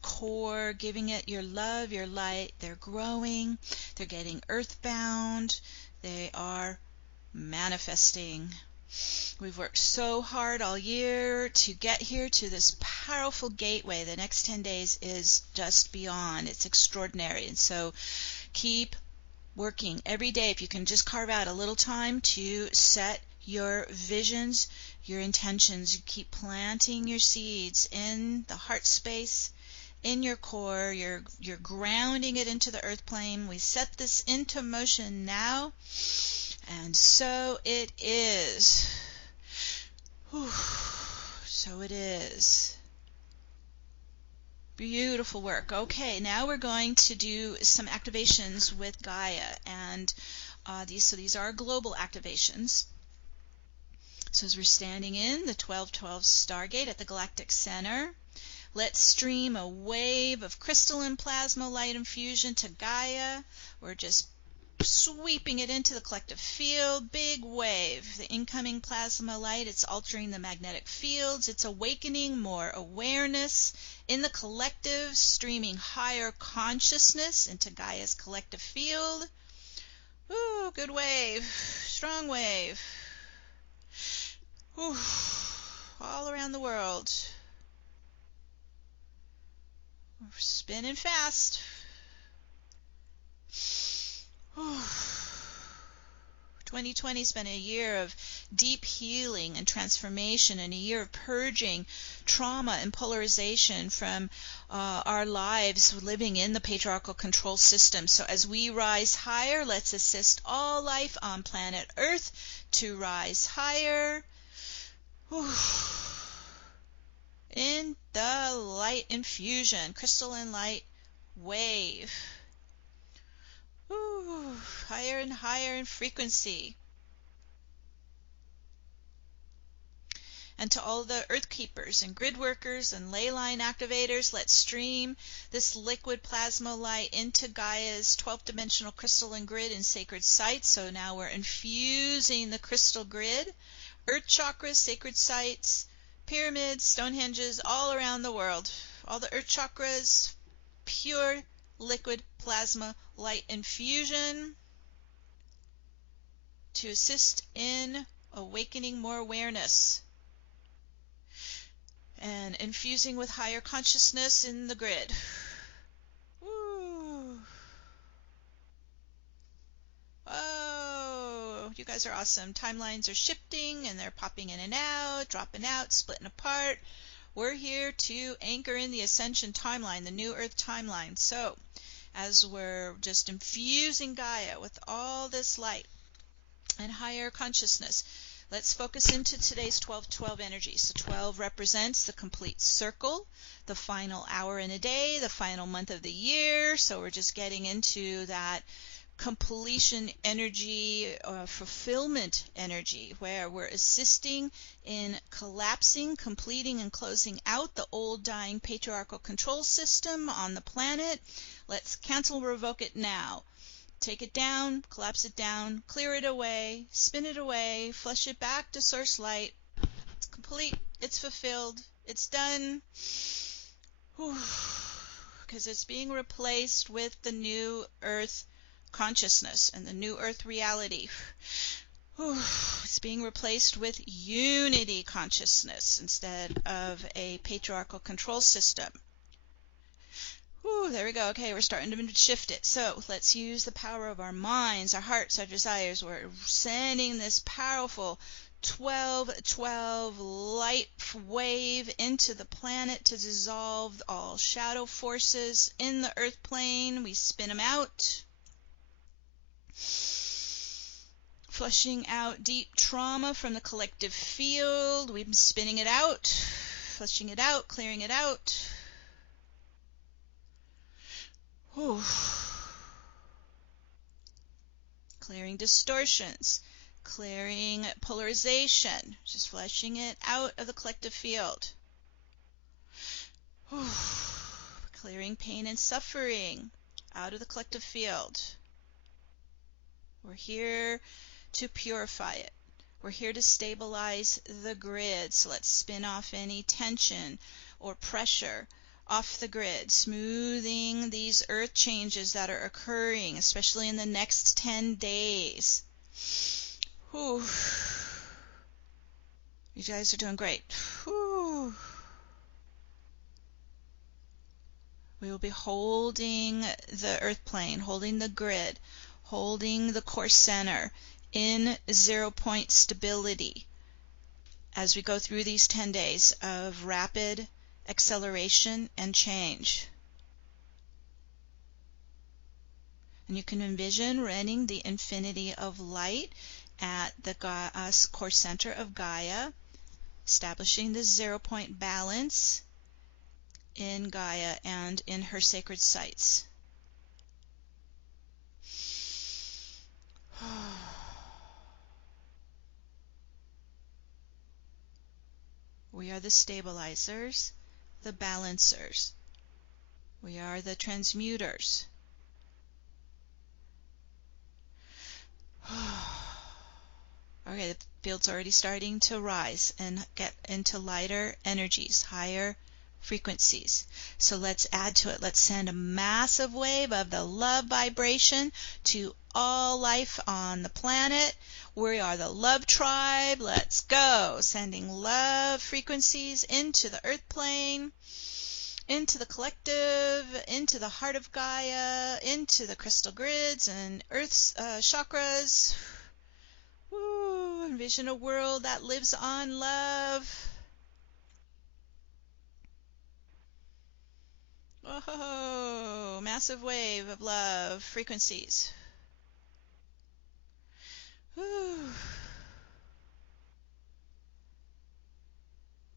core, giving it your love, your light. They're growing, they're getting earthbound, they are manifesting. We've worked so hard all year to get here to this powerful gateway. The next 10 days is just beyond. It's extraordinary. And so keep working every day. If you can just carve out a little time to set your visions, your intentions, you keep planting your seeds in the heart space, in your core. You're grounding it into the earth plane. We set this into motion now, and so it is. Whew. So it is. Beautiful work. Okay, now we're going to do some activations with Gaia, and these are global activations. So as we're standing in the 1212 Stargate at the Galactic Center, let's stream a wave of crystalline plasma light infusion to Gaia. We're just sweeping it into the collective field. Big wave. The incoming plasma light, it's altering the magnetic fields. It's awakening more awareness in the collective, streaming higher consciousness into Gaia's collective field. Ooh, good wave. Strong wave. Ooh, all around the world. We're spinning fast. 2020 has been a year of deep healing and transformation, and a year of purging trauma and polarization from our lives living in the patriarchal control system. So as we rise higher, let's assist all life on planet Earth to rise higher. In the light infusion, crystalline light wave. Ooh, higher and higher in frequency. And to all the earth keepers and grid workers and ley line activators, let's stream this liquid plasma light into Gaia's 12th dimensional crystalline grid in sacred sites. So now we're infusing the crystal grid, earth chakras, sacred sites, pyramids, Stonehenges, all around the world. All the earth chakras, pure liquid plasma light infusion to assist in awakening more awareness and infusing with higher consciousness in the grid. Woo. Oh, you guys are awesome. Timelines are shifting and they're popping in and out, dropping out, splitting apart. We're here to anchor in the Ascension timeline, the new Earth timeline. So as we're just infusing Gaia with all this light and higher consciousness, let's focus into today's 12-12 energy. So 12 represents the complete circle, the final hour in a day, the final month of the year. So we're just getting into that completion energy, fulfillment energy, where we're assisting in collapsing, completing, and closing out the old dying patriarchal control system on the planet. Let's cancel, revoke it now. Take it down, collapse it down, clear it away, spin it away, flush it back to source light. It's complete, it's fulfilled, it's done. Because it's being replaced with the new Earth consciousness and the new Earth reality. It's being replaced with unity consciousness instead of a patriarchal control system. There we go. Okay, we're starting to shift it. So let's use the power of our minds, our hearts, our desires. We're sending this powerful 12-12 light wave into the planet to dissolve all shadow forces in the earth plane. We spin them out, flushing out deep trauma from the collective field. We've been spinning it out, flushing it out, clearing it out. Clearing distortions, clearing polarization, just flushing it out of the collective field. Clearing pain and suffering out of the collective field. We're here to purify it. We're here to stabilize the grid. So let's spin off any tension or pressure off the grid, smoothing these earth changes that are occurring, especially in the next 10 days. Whew. You guys are doing great. Whew. We will be holding the earth plane, holding the grid, holding the core center in 0-point stability as we go through these 10 days of rapid acceleration and change. And you can envision running the infinity of light at the core center of Gaia, establishing the 0-point balance in Gaia and in her sacred sites. We are the stabilizers, the balancers. We are the transmuters. Okay, the field's already starting to rise and get into lighter energies, higher frequencies. So let's add to it. Let's send a massive wave of the love vibration to all life on the planet. We are the love tribe. Let's go. Sending love frequencies into the earth plane, into the collective, into the heart of Gaia, into the crystal grids and earth's chakras. Woo, envision a world that lives on love. Oh, massive wave of love frequencies. Whew.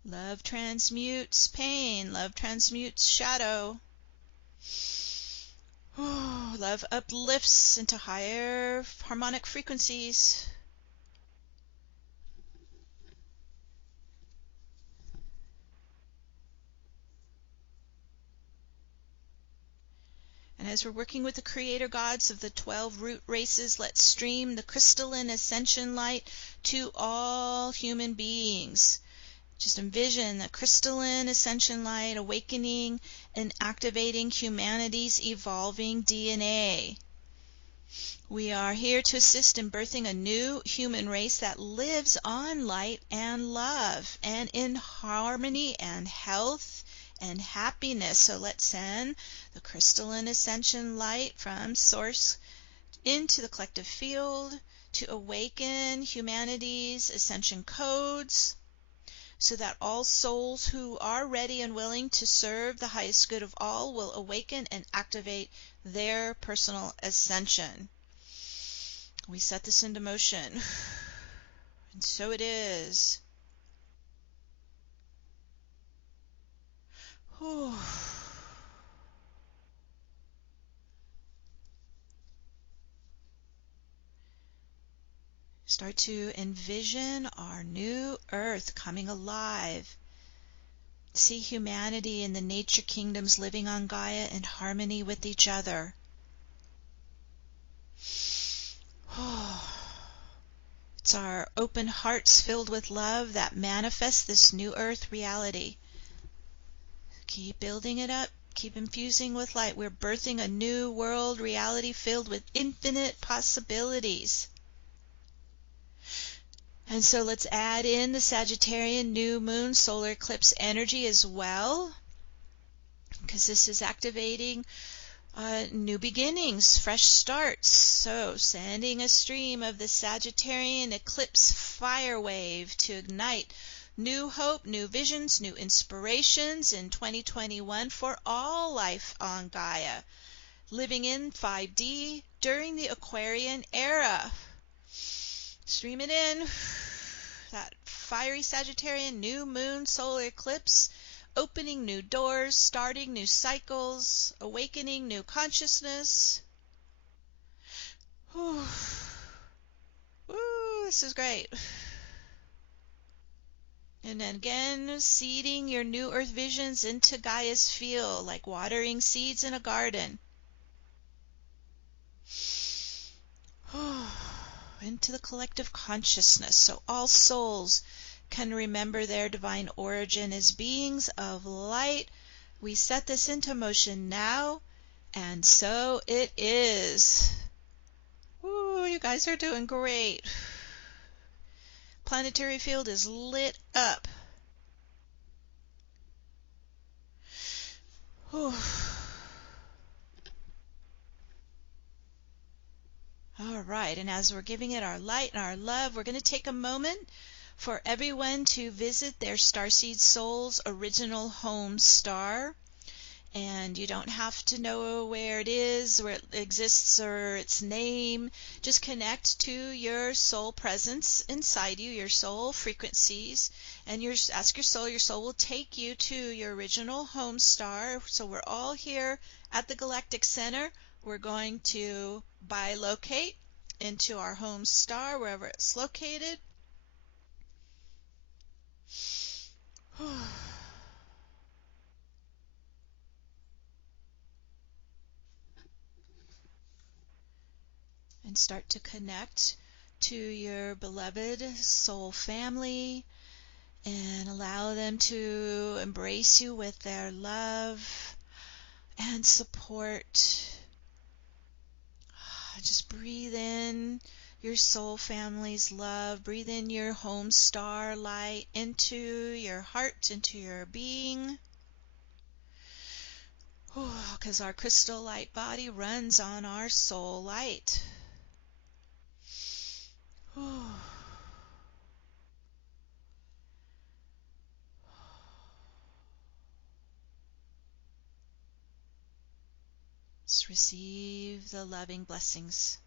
Love transmutes pain. Love transmutes shadow. Whew. Love uplifts into higher harmonic frequencies. And as we're working with the creator gods of the 12 root races, let's stream the crystalline ascension light to all human beings. Just envision the crystalline ascension light awakening and activating humanity's evolving DNA. We are here to assist in birthing a new human race that lives on light and love and in harmony and health and happiness. So let's send the crystalline ascension light from source into the collective field to awaken humanity's ascension codes, so that all souls who are ready and willing to serve the highest good of all will awaken and activate their personal ascension. We set this into motion, and so it is. Whew. Start to envision our new earth coming alive. See humanity and the nature kingdoms living on Gaia in harmony with each other. It's our open hearts filled with love that manifest this new earth reality. Keep building it up. Keep infusing with light. We're birthing a new world reality filled with infinite possibilities. And so let's add in the Sagittarian new moon solar eclipse energy as well, because this is activating new beginnings, fresh starts. So sending a stream of the Sagittarian eclipse fire wave to ignite new hope, new visions, new inspirations in 2021 for all life on Gaia, living in 5D during the Aquarian era. Stream it in, that fiery Sagittarian new moon solar eclipse, opening new doors, starting new cycles, awakening new consciousness. Whew. Woo, this is great. And then again, seeding your new earth visions into Gaia's field, like watering seeds in a garden. Into the collective consciousness, so all souls can remember their divine origin as beings of light. We set this into motion now, and so it is. Ooh, you guys are doing great. Planetary field is lit up. Whew. All right, and as we're giving it our light and our love, we're going to take a moment for everyone to visit their starseed soul's original home star. And you don't have to know where it is, where it exists, or its name. Just connect to your soul presence inside you, your soul frequencies, and ask your soul will take you to your original home star. So we're all here at the Galactic Center. We're going to bilocate into our home star, wherever it's located. And start to connect to your beloved soul family and allow them to embrace you with their love and support. Just breathe in your soul family's love. Breathe in your home star light into your heart, into your being. Because our crystal light body runs on our soul light. Just receive the loving blessings.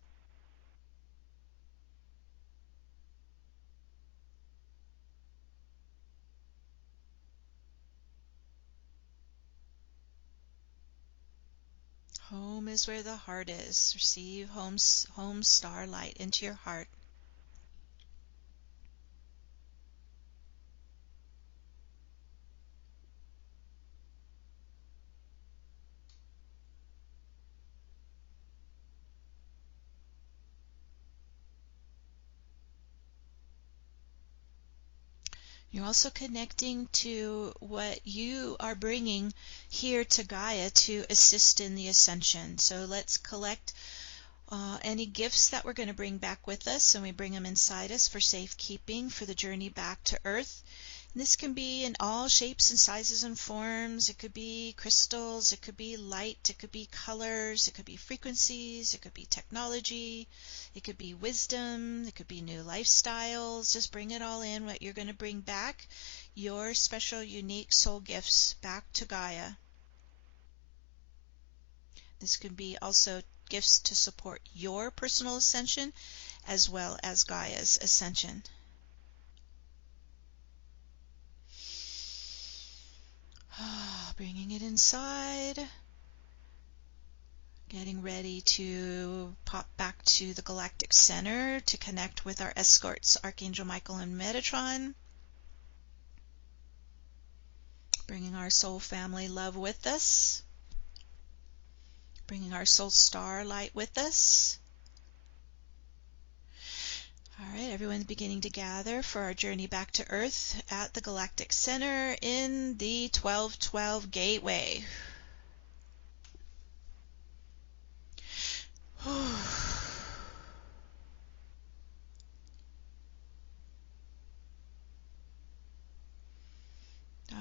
Home is where the heart is. Receive home star light into your heart. You're also connecting to what you are bringing here to Gaia to assist in the ascension. So let's collect any gifts that we're going to bring back with us, and we bring them inside us for safekeeping for the journey back to Earth. And this can be in all shapes and sizes and forms. It could be crystals, it could be light, it could be colors, it could be frequencies, it could be technology, it could be wisdom, it could be new lifestyles. Just bring it all in, what you're going to bring back, your special, unique soul gifts back to Gaia. This could be also gifts to support your personal ascension as well as Gaia's ascension. Bringing it inside. Getting ready to pop back to the Galactic Center to connect with our escorts, Archangel Michael and Metatron. Bringing our soul family love with us. Bringing our soul star light with us. All right, everyone's beginning to gather for our journey back to Earth at the Galactic Center in the 1212 Gateway.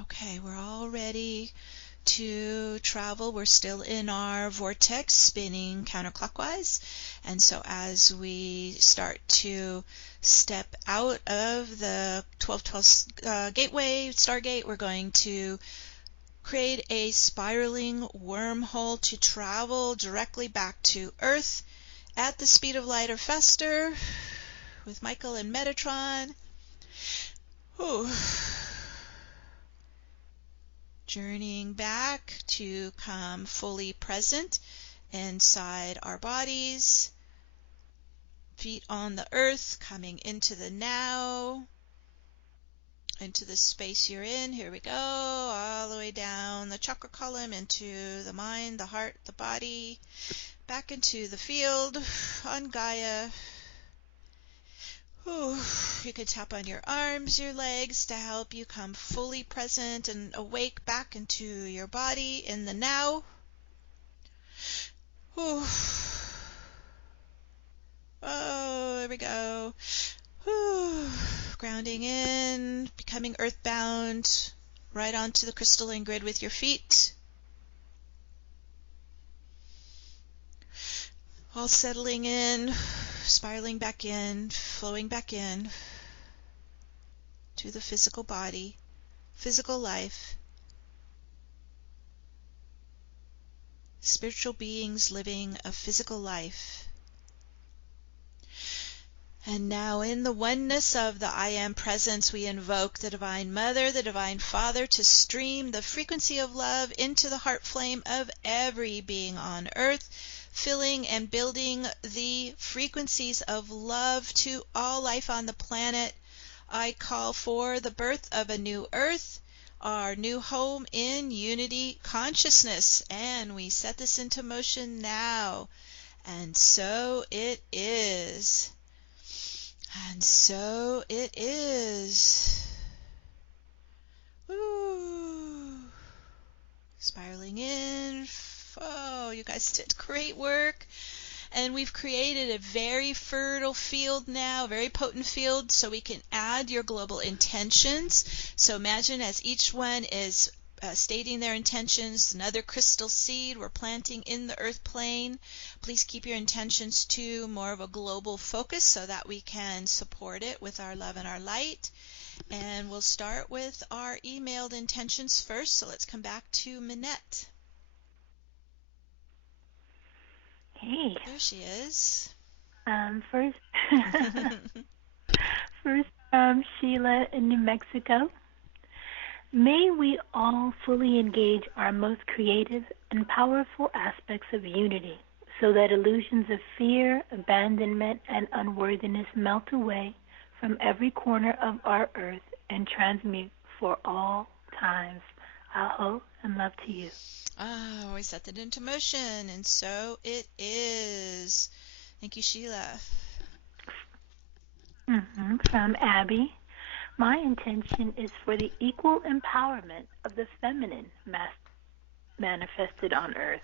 Okay, we're all ready to travel. We're still in our vortex spinning counterclockwise, and so as we start to step out of the 1212 gateway, Stargate, we're going to create a spiraling wormhole to travel directly back to Earth at the speed of light or faster with Michael and Metatron. Whew. Journeying back to come fully present inside our bodies, feet on the earth, coming into the now, into the space you're in. Here we go, all the way down the chakra column into the mind, the heart, the body, back into the field on Gaia. Ooh, you can tap on your arms, your legs to help you come fully present and awake back into your body in the now. Ooh. Oh, there we go. Whew. Grounding in, becoming earthbound, right onto the crystalline grid with your feet. All settling in, spiraling back in, flowing back in to the physical body, physical life. Spiritual beings living a physical life. And now in the oneness of the I Am Presence, we invoke the Divine Mother, the Divine Father, to stream the frequency of love into the heart flame of every being on earth, filling and building the frequencies of love to all life on the planet. I call for the birth of a new earth, our new home in unity consciousness, and we set this into motion now. And so it is. And so it is. Woo. Spiraling in. Oh, you guys did great work. And we've created a very fertile field now, very potent field, so we can add your global intentions. So imagine as each one is stating their intentions, another crystal seed we're planting in the earth plane. Please keep your intentions to more of a global focus so that we can support it with our love and our light. And we'll start with our emailed intentions first. So let's come back to Minette. Hey. There she is. First, Sheila in New Mexico. May we all fully engage our most creative and powerful aspects of unity, so that illusions of fear, abandonment, and unworthiness melt away from every corner of our earth and transmute for all times. Aho and love to you. Oh, we set that into motion, and so it is. Thank you, Sheila. From Abby. My intention is for the equal empowerment of the feminine manifested on earth.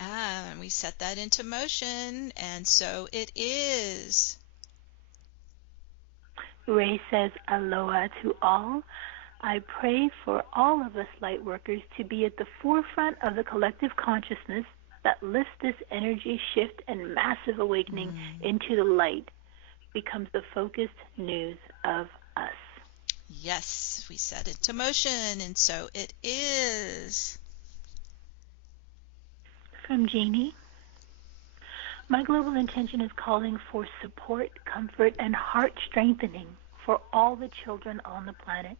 And we set that into motion, and so it is. Ray says, aloha to all. I pray for all of us light workers to be at the forefront of the collective consciousness that lifts this energy shift and massive awakening into the light, becomes the focused news of us. Yes, we set it to motion, and so it is. From Jeannie. My global intention is calling for support, comfort, and heart strengthening for all the children on the planet.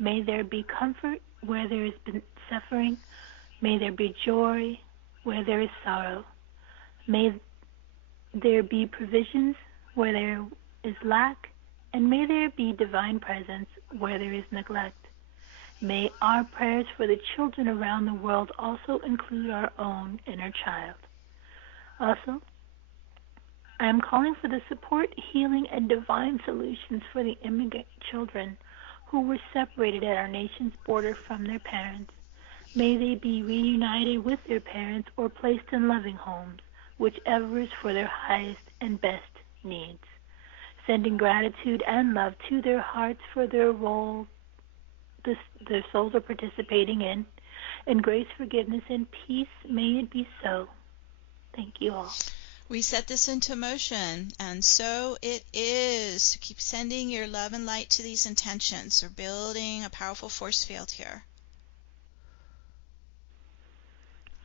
May there be comfort where there has been suffering. May there be joy where there is sorrow. May there be provisions where there is lack, and may there be divine presence where there is neglect. May our prayers for the children around the world also include our own inner child. Also, I am calling for the support, healing, and divine solutions for the immigrant children who were separated at our nation's border from their parents. May they be reunited with their parents or placed in loving homes, whichever is for their highest and best needs. Sending gratitude and love to their hearts for their role their souls are participating in. In grace, forgiveness, and peace, may it be so. Thank you all. We set this into motion, and so it is. Keep sending your love and light to these intentions. We're building a powerful force field here.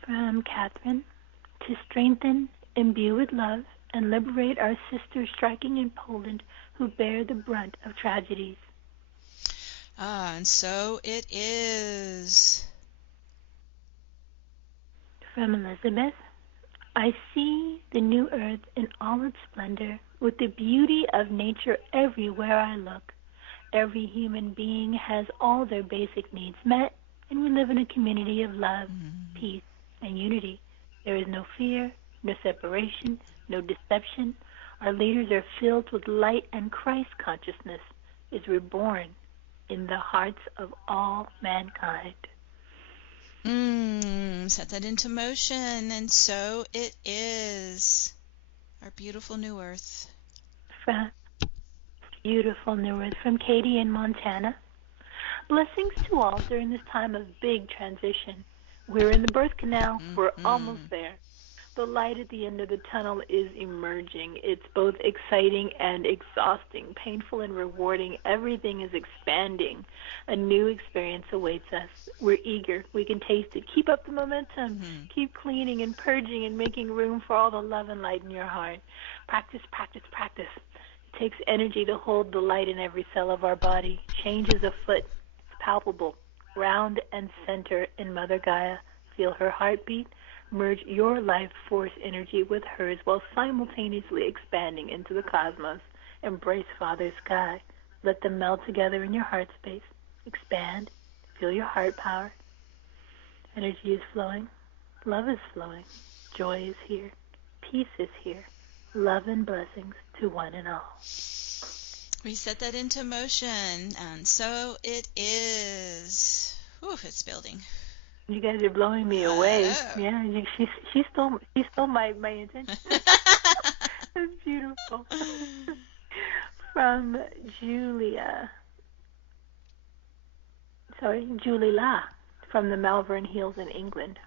From Catherine, to strengthen, imbue with love, and liberate our sisters striking in Poland who bear the brunt of tragedies. And so it is. From Elizabeth, I see the new earth in all its splendor, with the beauty of nature everywhere I look. every human being has all their basic needs met, and we live in a community of love, peace, and unity. There is no fear, no separation, no deception. Our leaders are filled with light, and Christ consciousness is reborn in the hearts of all mankind. Set that into motion, and so it is. Our beautiful new earth. Beautiful new earth from Katie in Montana. Blessings to all during this time of big transition. We're in the birth canal. We're almost there. The light at the end of the tunnel is emerging. It's both exciting and exhausting, painful and rewarding. Everything is expanding. A new experience awaits us. We're eager. We can taste it. Keep up the momentum. Keep cleaning and purging and making room for all the love and light in your heart. Practice, practice, practice. It takes energy to hold the light in every cell of our body. Change is afoot. It's palpable. Ground and center in Mother Gaia. Feel her heartbeat. Merge your life force energy with hers while simultaneously expanding into the cosmos. Embrace Father Sky. Let them meld together in your heart space. Expand. Feel your heart power. Energy is flowing. Love is flowing. Joy is here. Peace is here. Love and blessings to one and all. We set that into motion, and so it is. Ooh, it's building. You guys are blowing me away. Yeah, she stole my intention. It's beautiful. From Julie La, from the Malvern Hills in England.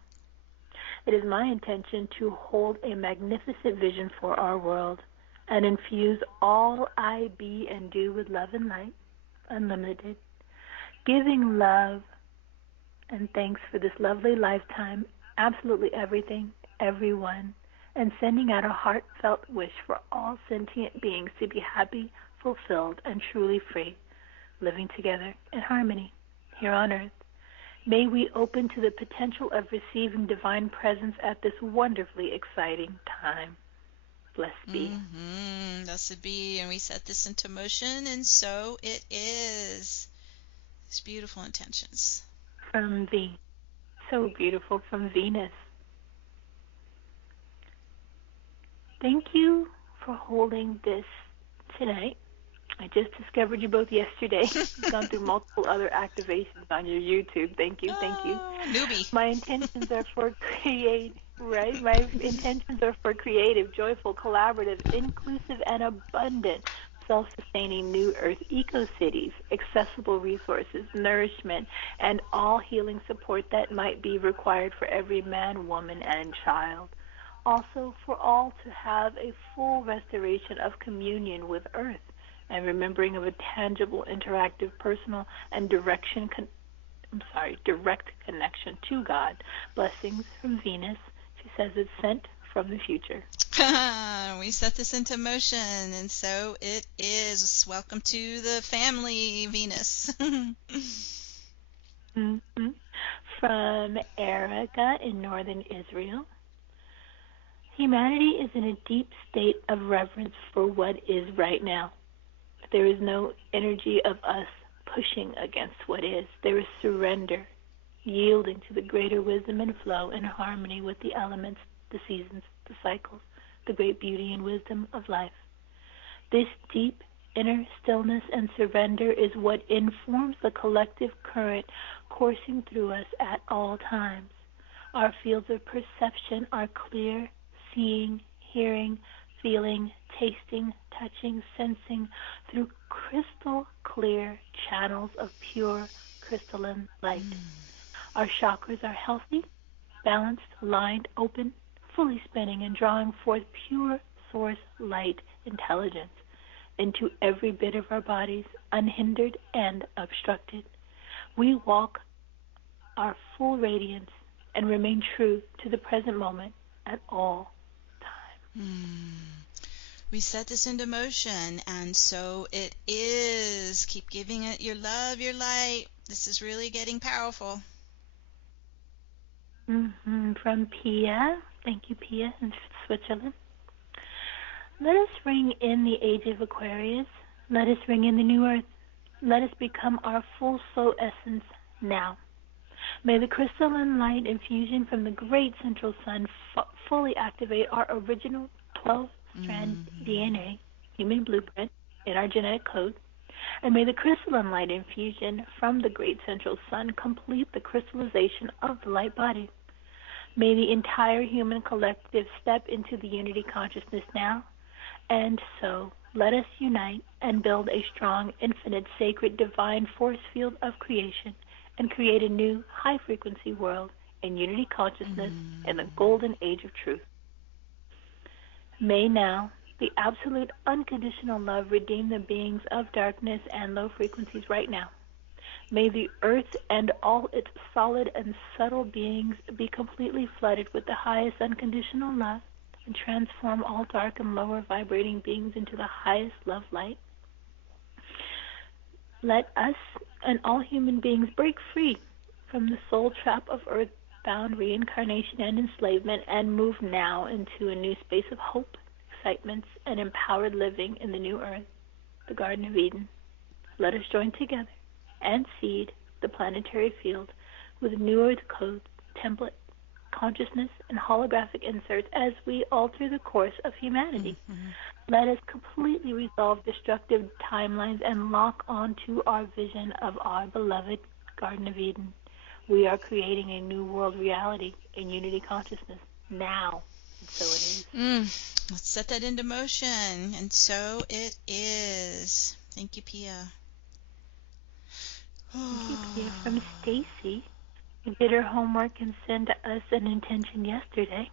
It is my intention to hold a magnificent vision for our world and infuse all I be and do with love and light, unlimited, giving love and thanks for this lovely lifetime, absolutely everything, everyone, and sending out a heartfelt wish for all sentient beings to be happy, fulfilled, and truly free, living together in harmony here on Earth. May we open to the potential of receiving divine presence at this wonderfully exciting time. Blessed be. Blessed be, and we set this into motion, and so it is. These beautiful intentions. From so beautiful, from Venus. Thank you for holding this tonight. I just discovered you both yesterday. You've gone through multiple other activations on your YouTube. Thank you, thank you. Newbie. My intentions are for My intentions are for creative, joyful, collaborative, inclusive, and abundant self-sustaining new earth eco-cities, accessible resources, nourishment, and all healing support that might be required for every man, woman, and child. Also, for all to have a full restoration of communion with earth and remembering of a tangible, interactive, personal, and direct connection to God. Blessings from Venus. She says it's sent from the future. We set this into motion, and so it is. Welcome to the family, Venus. From Erica in northern Israel. Humanity is in a deep state of reverence for what is right now. There is no energy of us pushing against what is. There is surrender, yielding to the greater wisdom and flow in harmony with the elements, the seasons, the cycles, the great beauty and wisdom of life. This deep inner stillness and surrender is what informs the collective current coursing through us at all times. Our fields of perception are clear, seeing, hearing, feeling, tasting, touching, sensing through crystal clear channels of pure crystalline light. Our chakras are healthy, balanced, aligned, open, fully spinning and drawing forth pure source light intelligence into every bit of our bodies, unhindered and obstructed. We walk our full radiance and remain true to the present moment at all times. We set this into motion, and so it is. Keep giving it your love, your light. This is really getting powerful. From Pia. Thank you, Pia, in Switzerland. Let us ring in the age of Aquarius. Let us ring in the new earth. let us become our full soul essence now. May the crystalline light infusion from the great central sun fully activate our original 12-strand DNA, human blueprint, in our genetic code. And may the crystalline light infusion from the great central sun complete the crystallization of the light body. May the entire human collective step into the unity consciousness now. And so, let us unite and build a strong, infinite, sacred, divine force field of creation and create a new, high-frequency world in unity consciousness in the golden age of truth. May now the absolute unconditional love redeem the beings of darkness and low frequencies right now. May the earth and all its solid and subtle beings be completely flooded with the highest unconditional love and transform all dark and lower vibrating beings into the highest love light. Let us and all human beings break free from the soul trap of earthbound reincarnation and enslavement and move now into a new space of hope, excitement, and empowered living in the new earth, the Garden of Eden. Let us join together and seed the planetary field with new earth code, template, consciousness, and holographic inserts as we alter the course of humanity. Let us completely resolve destructive timelines and lock onto our vision of our beloved Garden of Eden. We are creating a new world reality in unity consciousness now. And so it is. Let's set that into motion. And so it is. Thank you, Pia. Thank you, Pia. From Stacy, who did her homework and sent us an intention yesterday.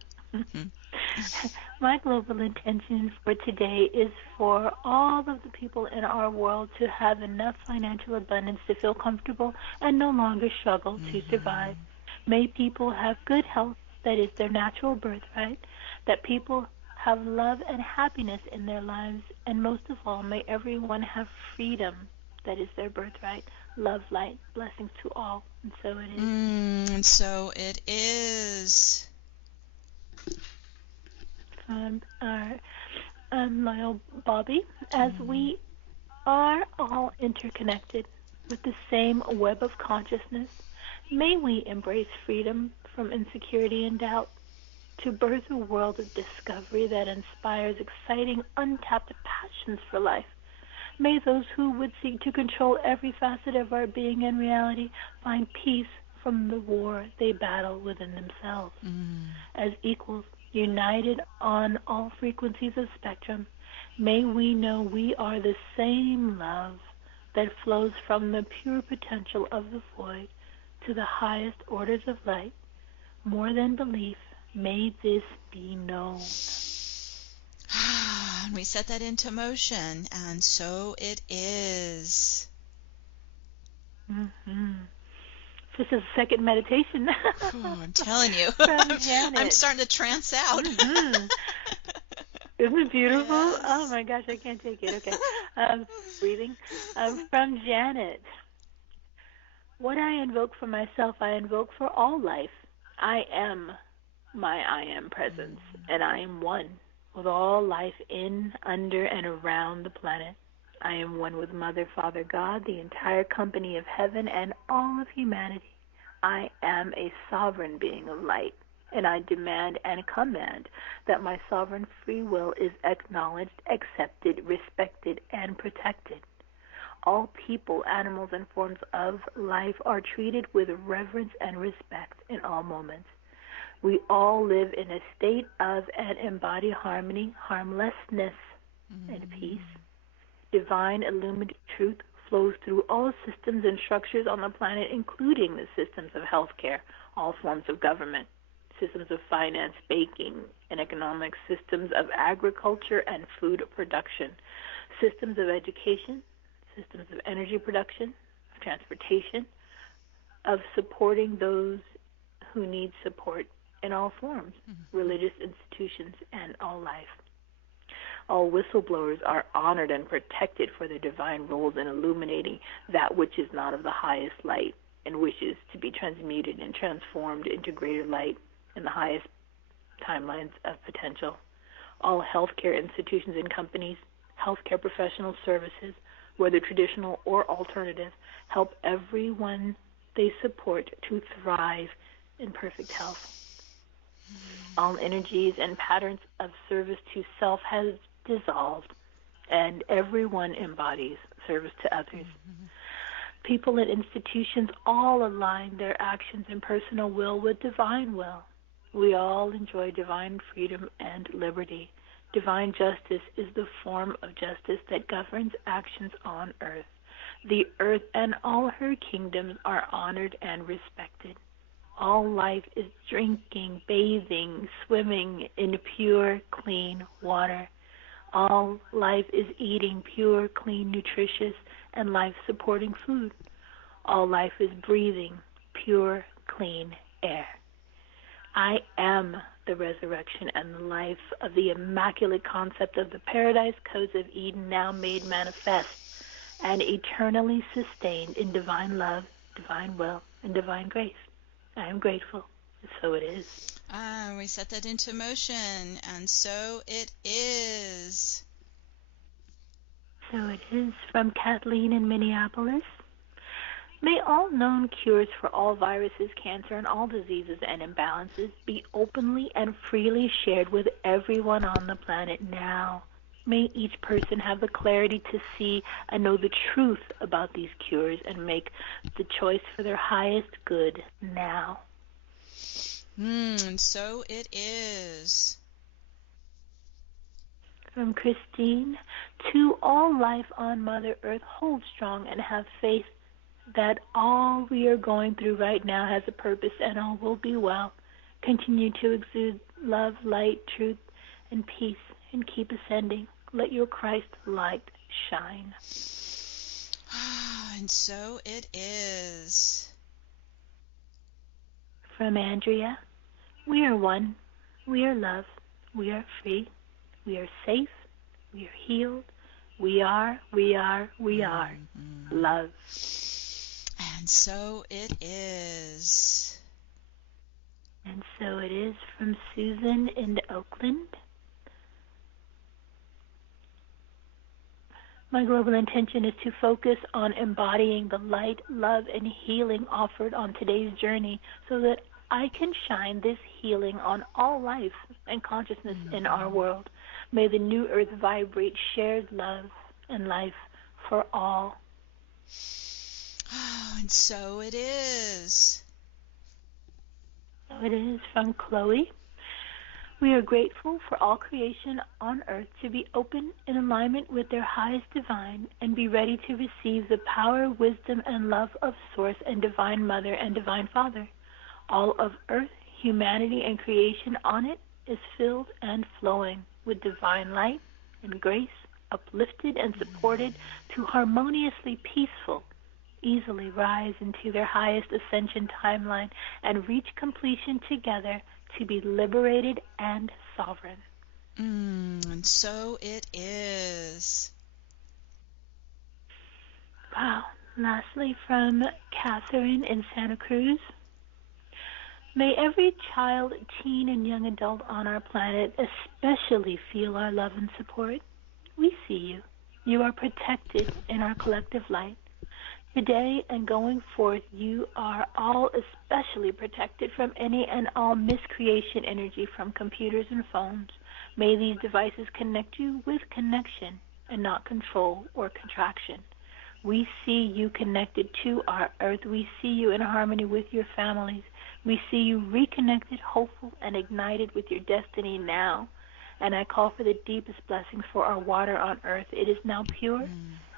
My global intention for today is for all of the people in our world to have enough financial abundance to feel comfortable and no longer struggle to survive. May people have good health, that is their natural birthright, that people have love and happiness in their lives, and most of all, may everyone have freedom, that is their birthright. Love, light, blessings to all. And so it is. And so it is. Our loyal Bobby, as we are all interconnected with the same web of consciousness, may we embrace freedom from insecurity and doubt to birth a world of discovery that inspires exciting, untapped passions for life. May those who would seek to control every facet of our being and reality find peace from the war they battle within themselves. As equals, united on all frequencies of spectrum, may we know we are the same love that flows from the pure potential of the void to the highest orders of light. More than belief, may this be known. We set that into motion, and so it is. This is a second meditation. I'm telling you. From Janet. I'm starting to trance out. Isn't it beautiful? Yes. Oh my gosh, I can't take it. Okay. Breathing. From Janet. What I invoke for myself, I invoke for all life. I am my I am presence, and I am one with all life in, under, and around the planet. I am one with Mother, Father, God, the entire company of heaven, and all of humanity. I am a sovereign being of light, and I demand and command that my sovereign free will is acknowledged, accepted, respected, and protected. All people, animals, and forms of life are treated with reverence and respect in all moments. We all live in a state of and embody harmony, harmlessness, and peace. Divine illuminated truth flows through all systems and structures on the planet, including the systems of healthcare, all forms of government, systems of finance, banking, and economic systems of agriculture and food production, systems of education, systems of energy production, of transportation, of supporting those who need support in all forms, religious institutions, and all life. All whistleblowers are honored and protected for their divine roles in illuminating that which is not of the highest light and wishes to be transmuted and transformed into greater light in the highest timelines of potential. All healthcare institutions and companies, healthcare professional services, whether traditional or alternative, help everyone they support to thrive in perfect health. All energies and patterns of service to self has dissolved, and everyone embodies service to others. People and institutions all align their actions and personal will with divine will. We all enjoy divine freedom and liberty. Divine justice is the form of justice that governs actions on earth. The earth and all her kingdoms are honored and respected. All life is drinking, bathing, swimming in pure, clean water. All life is eating pure, clean, nutritious, and life-supporting food. All life is breathing pure, clean air. I am the resurrection and the life of the immaculate concept of the paradise codes of Eden, now made manifest and eternally sustained in divine love, divine will, and divine grace. I am grateful, and so it is. We set that into motion, and so it is. So it is. From Kathleen in Minneapolis. May all known cures for all viruses, cancer, and all diseases and imbalances be openly and freely shared with everyone on the planet now. May each person have the clarity to see and know the truth about these cures and make the choice for their highest good now. And so it is. From Christine, to all life on Mother Earth, hold strong and have faith that all we are going through right now has a purpose and all will be well. Continue to exude love, light, truth, and peace, and keep ascending. Let your Christ light shine. And so it is. From Andrea, we are one, we are love, we are free, we are safe, we are healed, we are love. And so it is. And so it is. From Susan in Oakland. My global intention is to focus on embodying the light, love, and healing offered on today's journey so that I can shine this healing on all life and consciousness in our world. May the new earth vibrate shared love and life for all. And so it is. So it is. From Chloe. We are grateful for all creation on earth to be open in alignment with their highest divine and be ready to receive the power, wisdom, and love of Source and Divine Mother and Divine Father. All of earth, humanity, and creation on it is filled and flowing with divine light and grace, uplifted and supported to harmoniously peaceful, easily rise into their highest ascension timeline and reach completion together to be liberated and sovereign. And so it is. Wow. Lastly, from Catherine in Santa Cruz. May every child, teen, and young adult on our planet especially feel our love and support. We see you. You are protected in our collective light. Today and going forth, you are all especially protected from any and all miscreation energy from computers and phones. May these devices connect you with connection and not control or contraction. We see you connected to our earth. We see you in harmony with your families. We see you reconnected, hopeful, and ignited with your destiny now. And I call for the deepest blessings for our water on earth. It is now pure,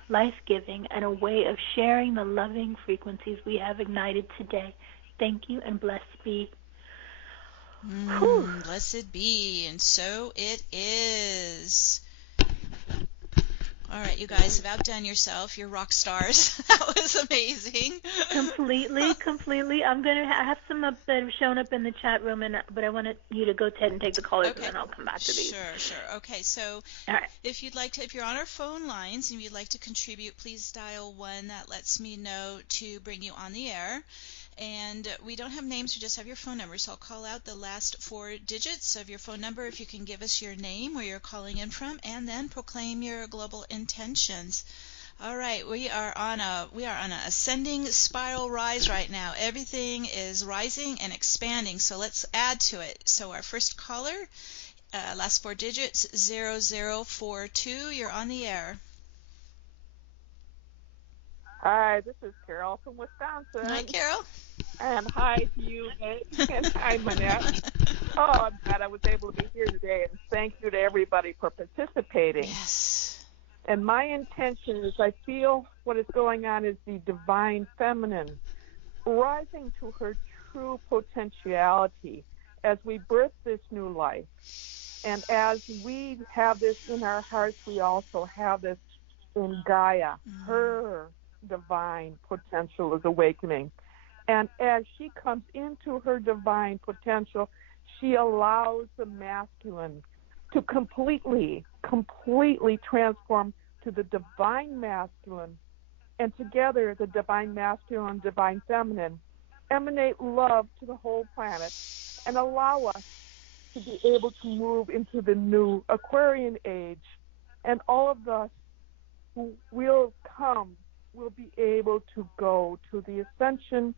life-giving, and a way of sharing the loving frequencies we have ignited today. Thank you, and blessed be. Blessed be, and so it is. All right, you guys have outdone yourself. You're rock stars. That was amazing. Completely. I'm going to have some up that have shown up in the chat room, but I wanted you to go ahead and take the callers, and then I'll come back to these. Sure. Okay, so if you're on our phone lines and you'd like to contribute, please dial 1. That lets me know to bring you on the air. And we don't have names, we just have your phone number. So I'll call out the last 4 digits of your phone number if you can give us your name, where you're calling in from, and then proclaim your global intentions. All right, we are on a ascending spiral rise right now. Everything is rising and expanding, so let's add to it. So our first caller, last 4 digits, 0042. You're on the air. Hi, this is Carol from Wisconsin. Hi, Carol. And hi to you, Meg. And hi, Manette. Oh, I'm glad I was able to be here today, and thank you to everybody for participating. Yes. And my intention is I feel what is going on is the divine feminine rising to her true potentiality as we birth this new life. And as we have this in our hearts, we also have this in Gaia. Her divine potential is awakening. And as she comes into her divine potential, she allows the masculine to completely transform to the divine masculine. And together, the divine masculine and divine feminine emanate love to the whole planet and allow us to be able to move into the new Aquarian age. And all of us who will come will be able to go to the Ascension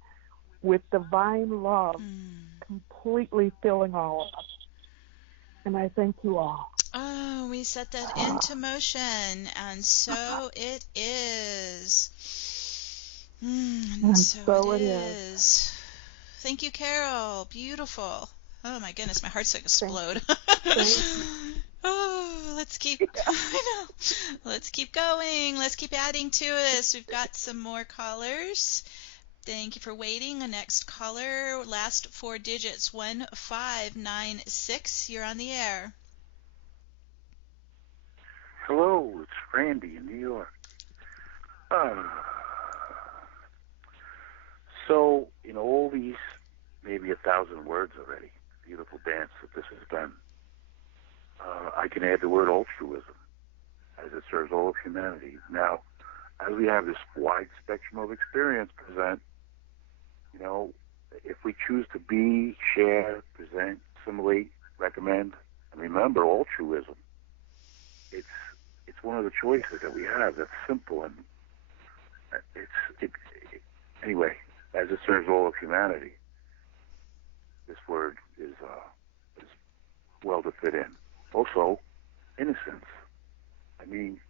with divine love, completely filling all of us. And I thank you all. Oh, we set that into motion, and so it is. And so it is. Thank you, Carol. Beautiful. Oh my goodness, my heart's going to explode. Oh, let's keep. I know. Let's keep going. Let's keep adding to this. We've got some more callers. Thank you for waiting. The next caller, last 4 digits, 1596. You're on the air. Hello, it's Randy in New York. So, in all these, maybe 1,000 words already, beautiful dance that this has been, I can add the word altruism, as it serves all of humanity. Now, as we have this wide spectrum of experience present, if we choose to be, share, present, assimilate, recommend, and remember altruism, it's one of the choices that we have that's simple, and anyway, as it serves all of humanity, this word is well to fit in. Also, innocence. I mean,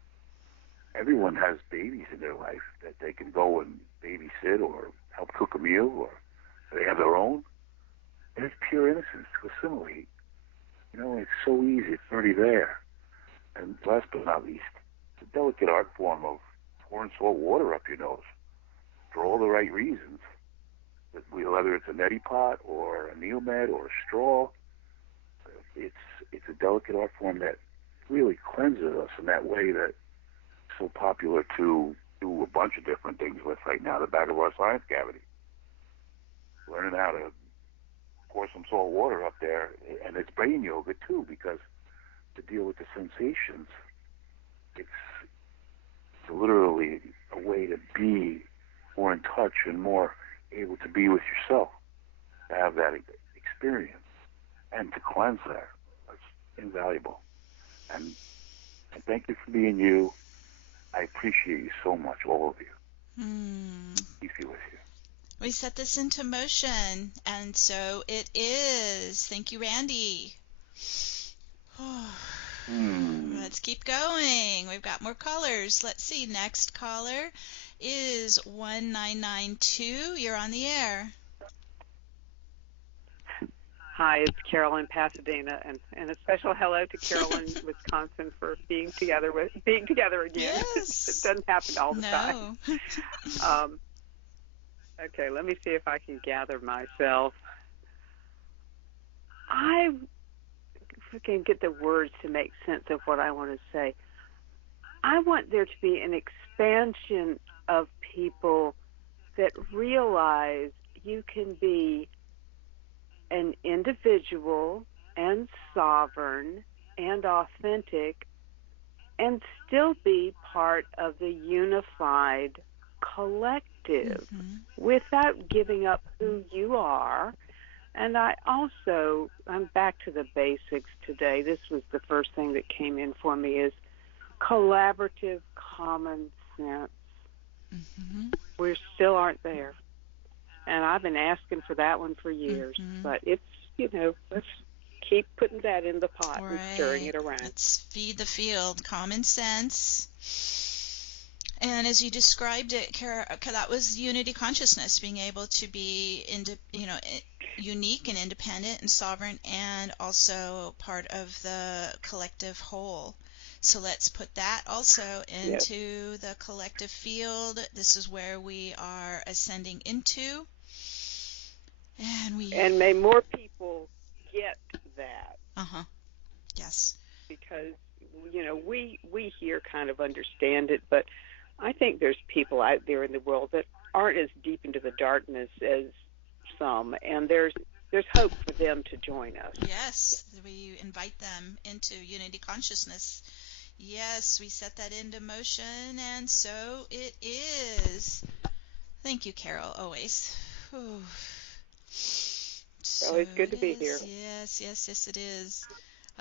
everyone has babies in their life that they can go and babysit or help cook a meal, or they have their own. And it's pure innocence to assimilate. It's so easy. It's already there. And last but not least, the delicate art form of pouring salt water up your nose for all the right reasons, whether it's a neti pot or a neomed or a straw. It's a delicate art form that really cleanses us in that way that's so popular to do a bunch of different things with right now, the back of our science cavity. Learning how to pour some salt water up there, and it's brain yoga too, because to deal with the sensations, it's literally a way to be more in touch and more able to be with yourself, to have that experience and to cleanse that. It's invaluable. And thank you for being you. I appreciate you so much, all of you. Peace be with you. We set this into motion, and so it is. Thank you, Randy. Let's keep going. We've got more callers. Let's see. Next caller is 1992. You're on the air. Hi, it's Carol in Pasadena, and a special hello to Carol in Wisconsin for being together again. Yes. It doesn't happen all the time. Okay, let me see if I can gather myself. I can get the words to make sense of what I want to say. I want there to be an expansion of people that realize you can be an individual and sovereign and authentic and still be part of the unified collective without giving up who you are. And I'm back to the basics today. This was the first thing that came in for me, is collaborative common sense. Mm-hmm. We still aren't there. And I've been asking for that one for years. Mm-hmm. But it's, let's keep putting that in the pot Right. and stirring it around. Let's feed the field. Common sense. And as you described it, Kara, that was unity consciousness, being able to be, unique and independent and sovereign, and also part of the collective whole. So let's put that also into the collective field. This is where we are ascending into. And may more people get that. Uh-huh. Yes. Because, we here kind of understand it, but I think there's people out there in the world that aren't as deep into the darkness as some, and there's hope for them to join us. Yes, we invite them into unity consciousness. Yes, we set that into motion, and so it is. Thank you, Carol, always. Whew. Always good to be here. Yes, it is.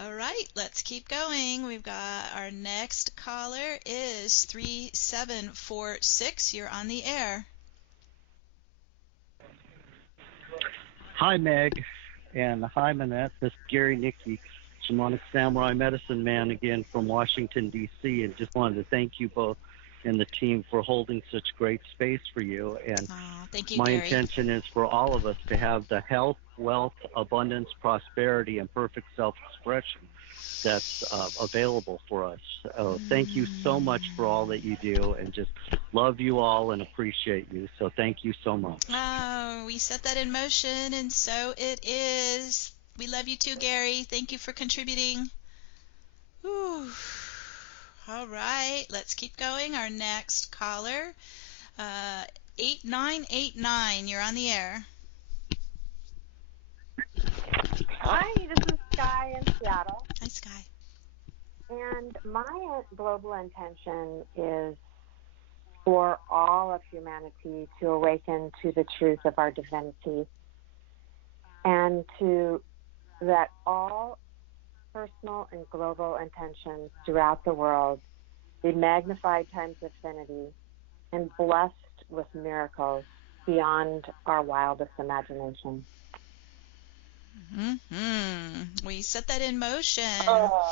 All right, let's keep going. We've got our next caller is 3746. You're on the air. Hi, Meg, and hi, Manette. This is Gary Nicky, Shamanic Samurai Medicine Man again from Washington, D.C., and just wanted to thank you both and the team for holding such great space for you. And thank you, my Gary. intention is for all of us to have the health, wealth, abundance, prosperity, and perfect self-expression that's available for us. Thank you so much for all that you do, and just love you all and appreciate you. So thank you so much. Oh, we set that in motion, and so it is. We love you too, Gary. Thank you for contributing. Whew. All right, let's keep going. Our next caller, 8989. You're on the air. Hi, this is Sky in Seattle. Hi, Sky. And my global intention is for all of humanity to awaken to the truth of our divinity, and that all personal and global intentions throughout the world be magnified times infinity and blessed with miracles beyond our wildest imagination. Mm-hmm. We set that in motion. Oh.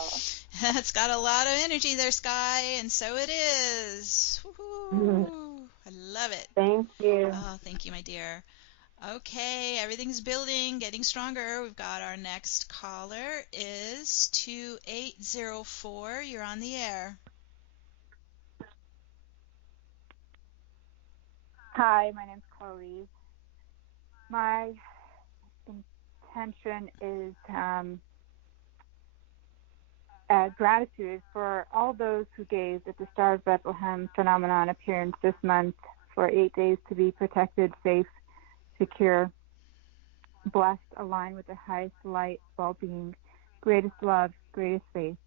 It's got a lot of energy there, Sky, and so it is. Woo-hoo. I love it. Thank you. Oh, thank you, my dear. Okay, everything's building, getting stronger. We've got our next caller is 2804. You're on the air. Hi, my name's Chloe. My intention is gratitude for all those who gazed at the Star of Bethlehem phenomenon appearance this month for 8 days to be protected, safe, secure, blessed, aligned with the highest light, well-being, greatest love, greatest faith,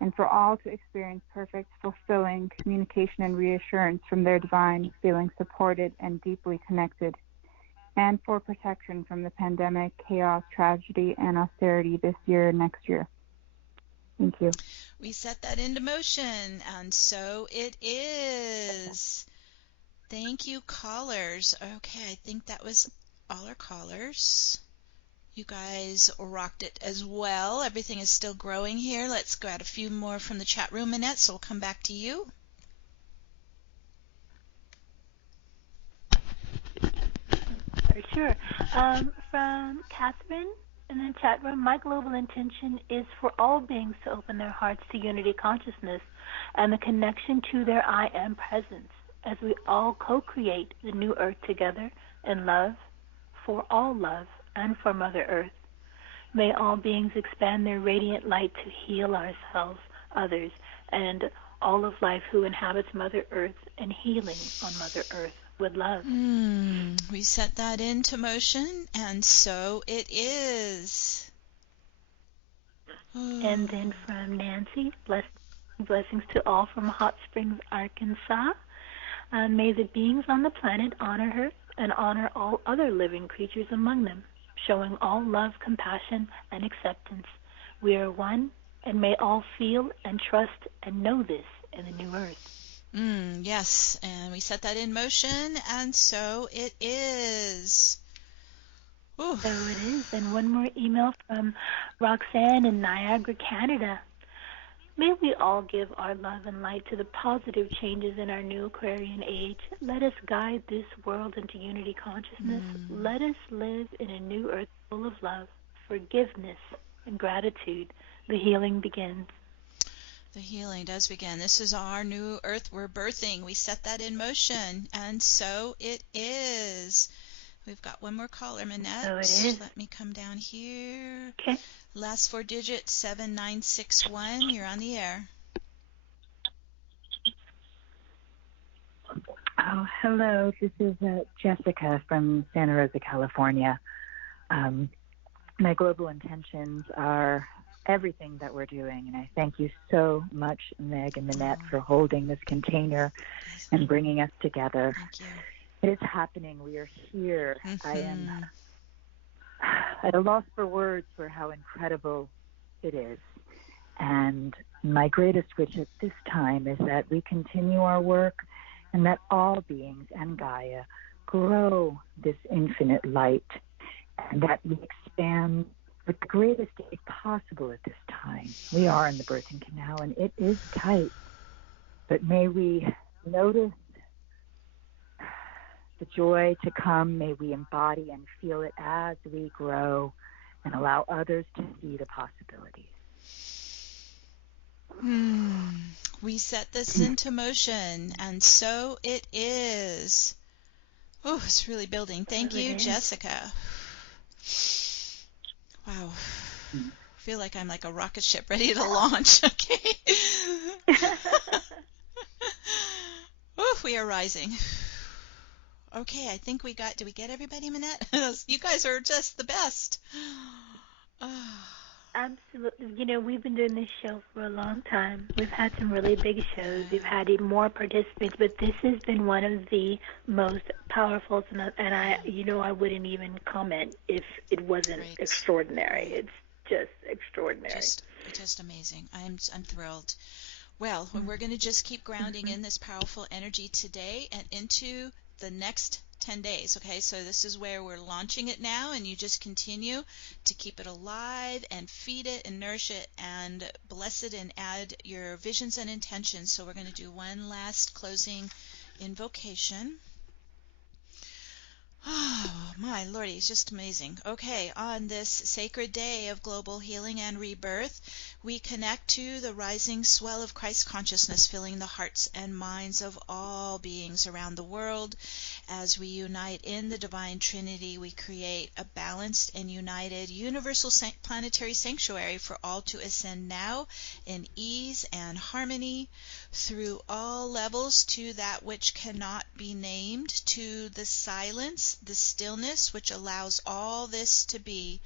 and for all to experience perfect, fulfilling communication and reassurance from their divine, feeling supported and deeply connected, and for protection from the pandemic, chaos, tragedy, and austerity this year and next year. Thank you. We set that into motion, and so it is. Thank you, callers. Okay, I think that was all our callers. You guys rocked it as well. Everything is still growing here. Let's go out a few more from the chat room, Annette, so we'll come back to you. Sure. From Catherine in the chat room, my global intention is for all beings to open their hearts to unity consciousness and the connection to their I Am presence as we all co-create the new earth together in love, for all love, and for Mother Earth. May all beings expand their radiant light to heal ourselves, others, and all of life who inhabits Mother Earth, and healing on Mother Earth with love. We set that into motion, and so it is. And then from Nancy, blessings to all from Hot Springs, Arkansas. May the beings on the planet honor her and honor all other living creatures among them, showing all love, compassion, and acceptance. We are one, and may all feel and trust and know this in the new earth. Yes, and we set that in motion, and so it is. Ooh. So it is. And one more email from Roxanne in Niagara, Canada. May we all give our love and light to the positive changes in our new Aquarian age. Let us guide this world into unity consciousness. Let us live in a new earth full of love, forgiveness, and gratitude. The healing begins. The healing does begin. This is our new earth we're birthing. We set that in motion, and so it is. We've got one more caller, Minette. So it is. Let me come down here. Okay. Last four digits, 7961. You're on the air. Oh, hello. This is Jessica from Santa Rosa, California. My global intentions are everything that we're doing, and I thank you so much, Meg and Minette, for holding this container and bringing us together. Thank you. It is happening. We are here. I am at a loss for words for how incredible it is. And my greatest wish at this time is that we continue our work and that all beings and Gaia grow this infinite light and that we expand with the greatest aid possible at this time. We are in the birthing canal and it is tight, but may we notice the joy to come. May we embody and feel it as we grow and allow others to see the possibilities. We set this into motion, and so it is. Oh, it's really building. Thank you, Jessica. Wow. I feel like I'm like a rocket ship ready to launch. Okay. Oh, we are rising. Okay, I think we got, did we get everybody, Minette? You guys are just the best. Absolutely. You know, we've been doing this show for a long time. We've had some really big shows. We've had even more participants, but this has been one of the most powerful, and I wouldn't even comment if it wasn't extraordinary. It's just extraordinary. Just amazing. I'm thrilled. Well, we're going to just keep grounding in this powerful energy today and into the next 10 days. Okay, so this is where we're launching it now, and you just continue to keep it alive and feed it and nourish it and bless it and add your visions and intentions. So we're going to do one last closing invocation. Oh, my Lordy, it's just amazing. Okay, on this sacred day of global healing and rebirth, we connect to the rising swell of Christ consciousness filling the hearts and minds of all beings around the world. As we unite in the Divine Trinity, we create a balanced and united universal planetary sanctuary for all to ascend now in ease and harmony through all levels to that which cannot be named, to the silence, the stillness which allows all this to be.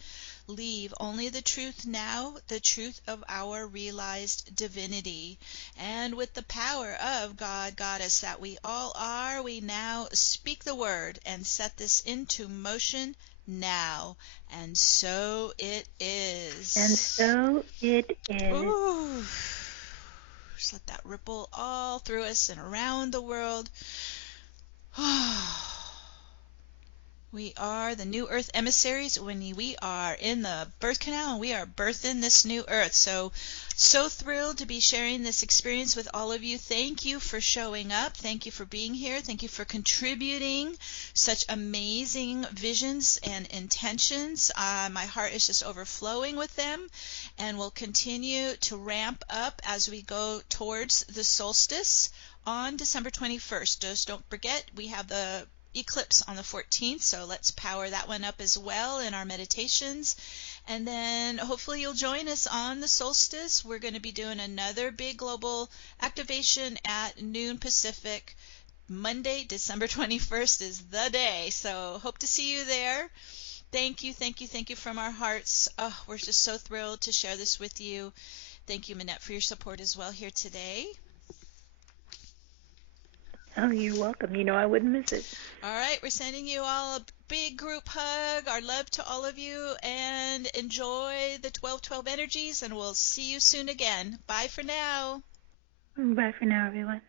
Leave only the truth now, the truth of our realized divinity. And with the power of God, Goddess that we all are, we now speak the word and set this into motion now. And so it is. And so it is. Ooh. Just let that ripple all through us and around the world. We are the new earth emissaries when we are in the birth canal and we are birthing this new earth. So thrilled to be sharing this experience with all of you. Thank you for showing up. Thank you for being here. Thank you for contributing such amazing visions and intentions. My heart is just overflowing with them, and will continue to ramp up as we go towards the solstice on December 21st. Just don't forget, we have the Eclipse on the 14th, so let's power that one up as well in our meditations. And then hopefully you'll join us on the solstice. We're going to be doing another big global activation at noon Pacific. Monday, December 21st is the day, so hope to see you there. Thank you, thank you, thank you from our hearts. Oh, we're just so thrilled to share this with you. Thank you, Minette, for your support as well here today. Oh, you're welcome. You know I wouldn't miss it. All right, we're sending you all a big group hug, our love to all of you, and enjoy the 1212 energies, and we'll see you soon again. Bye for now. Bye for now, everyone.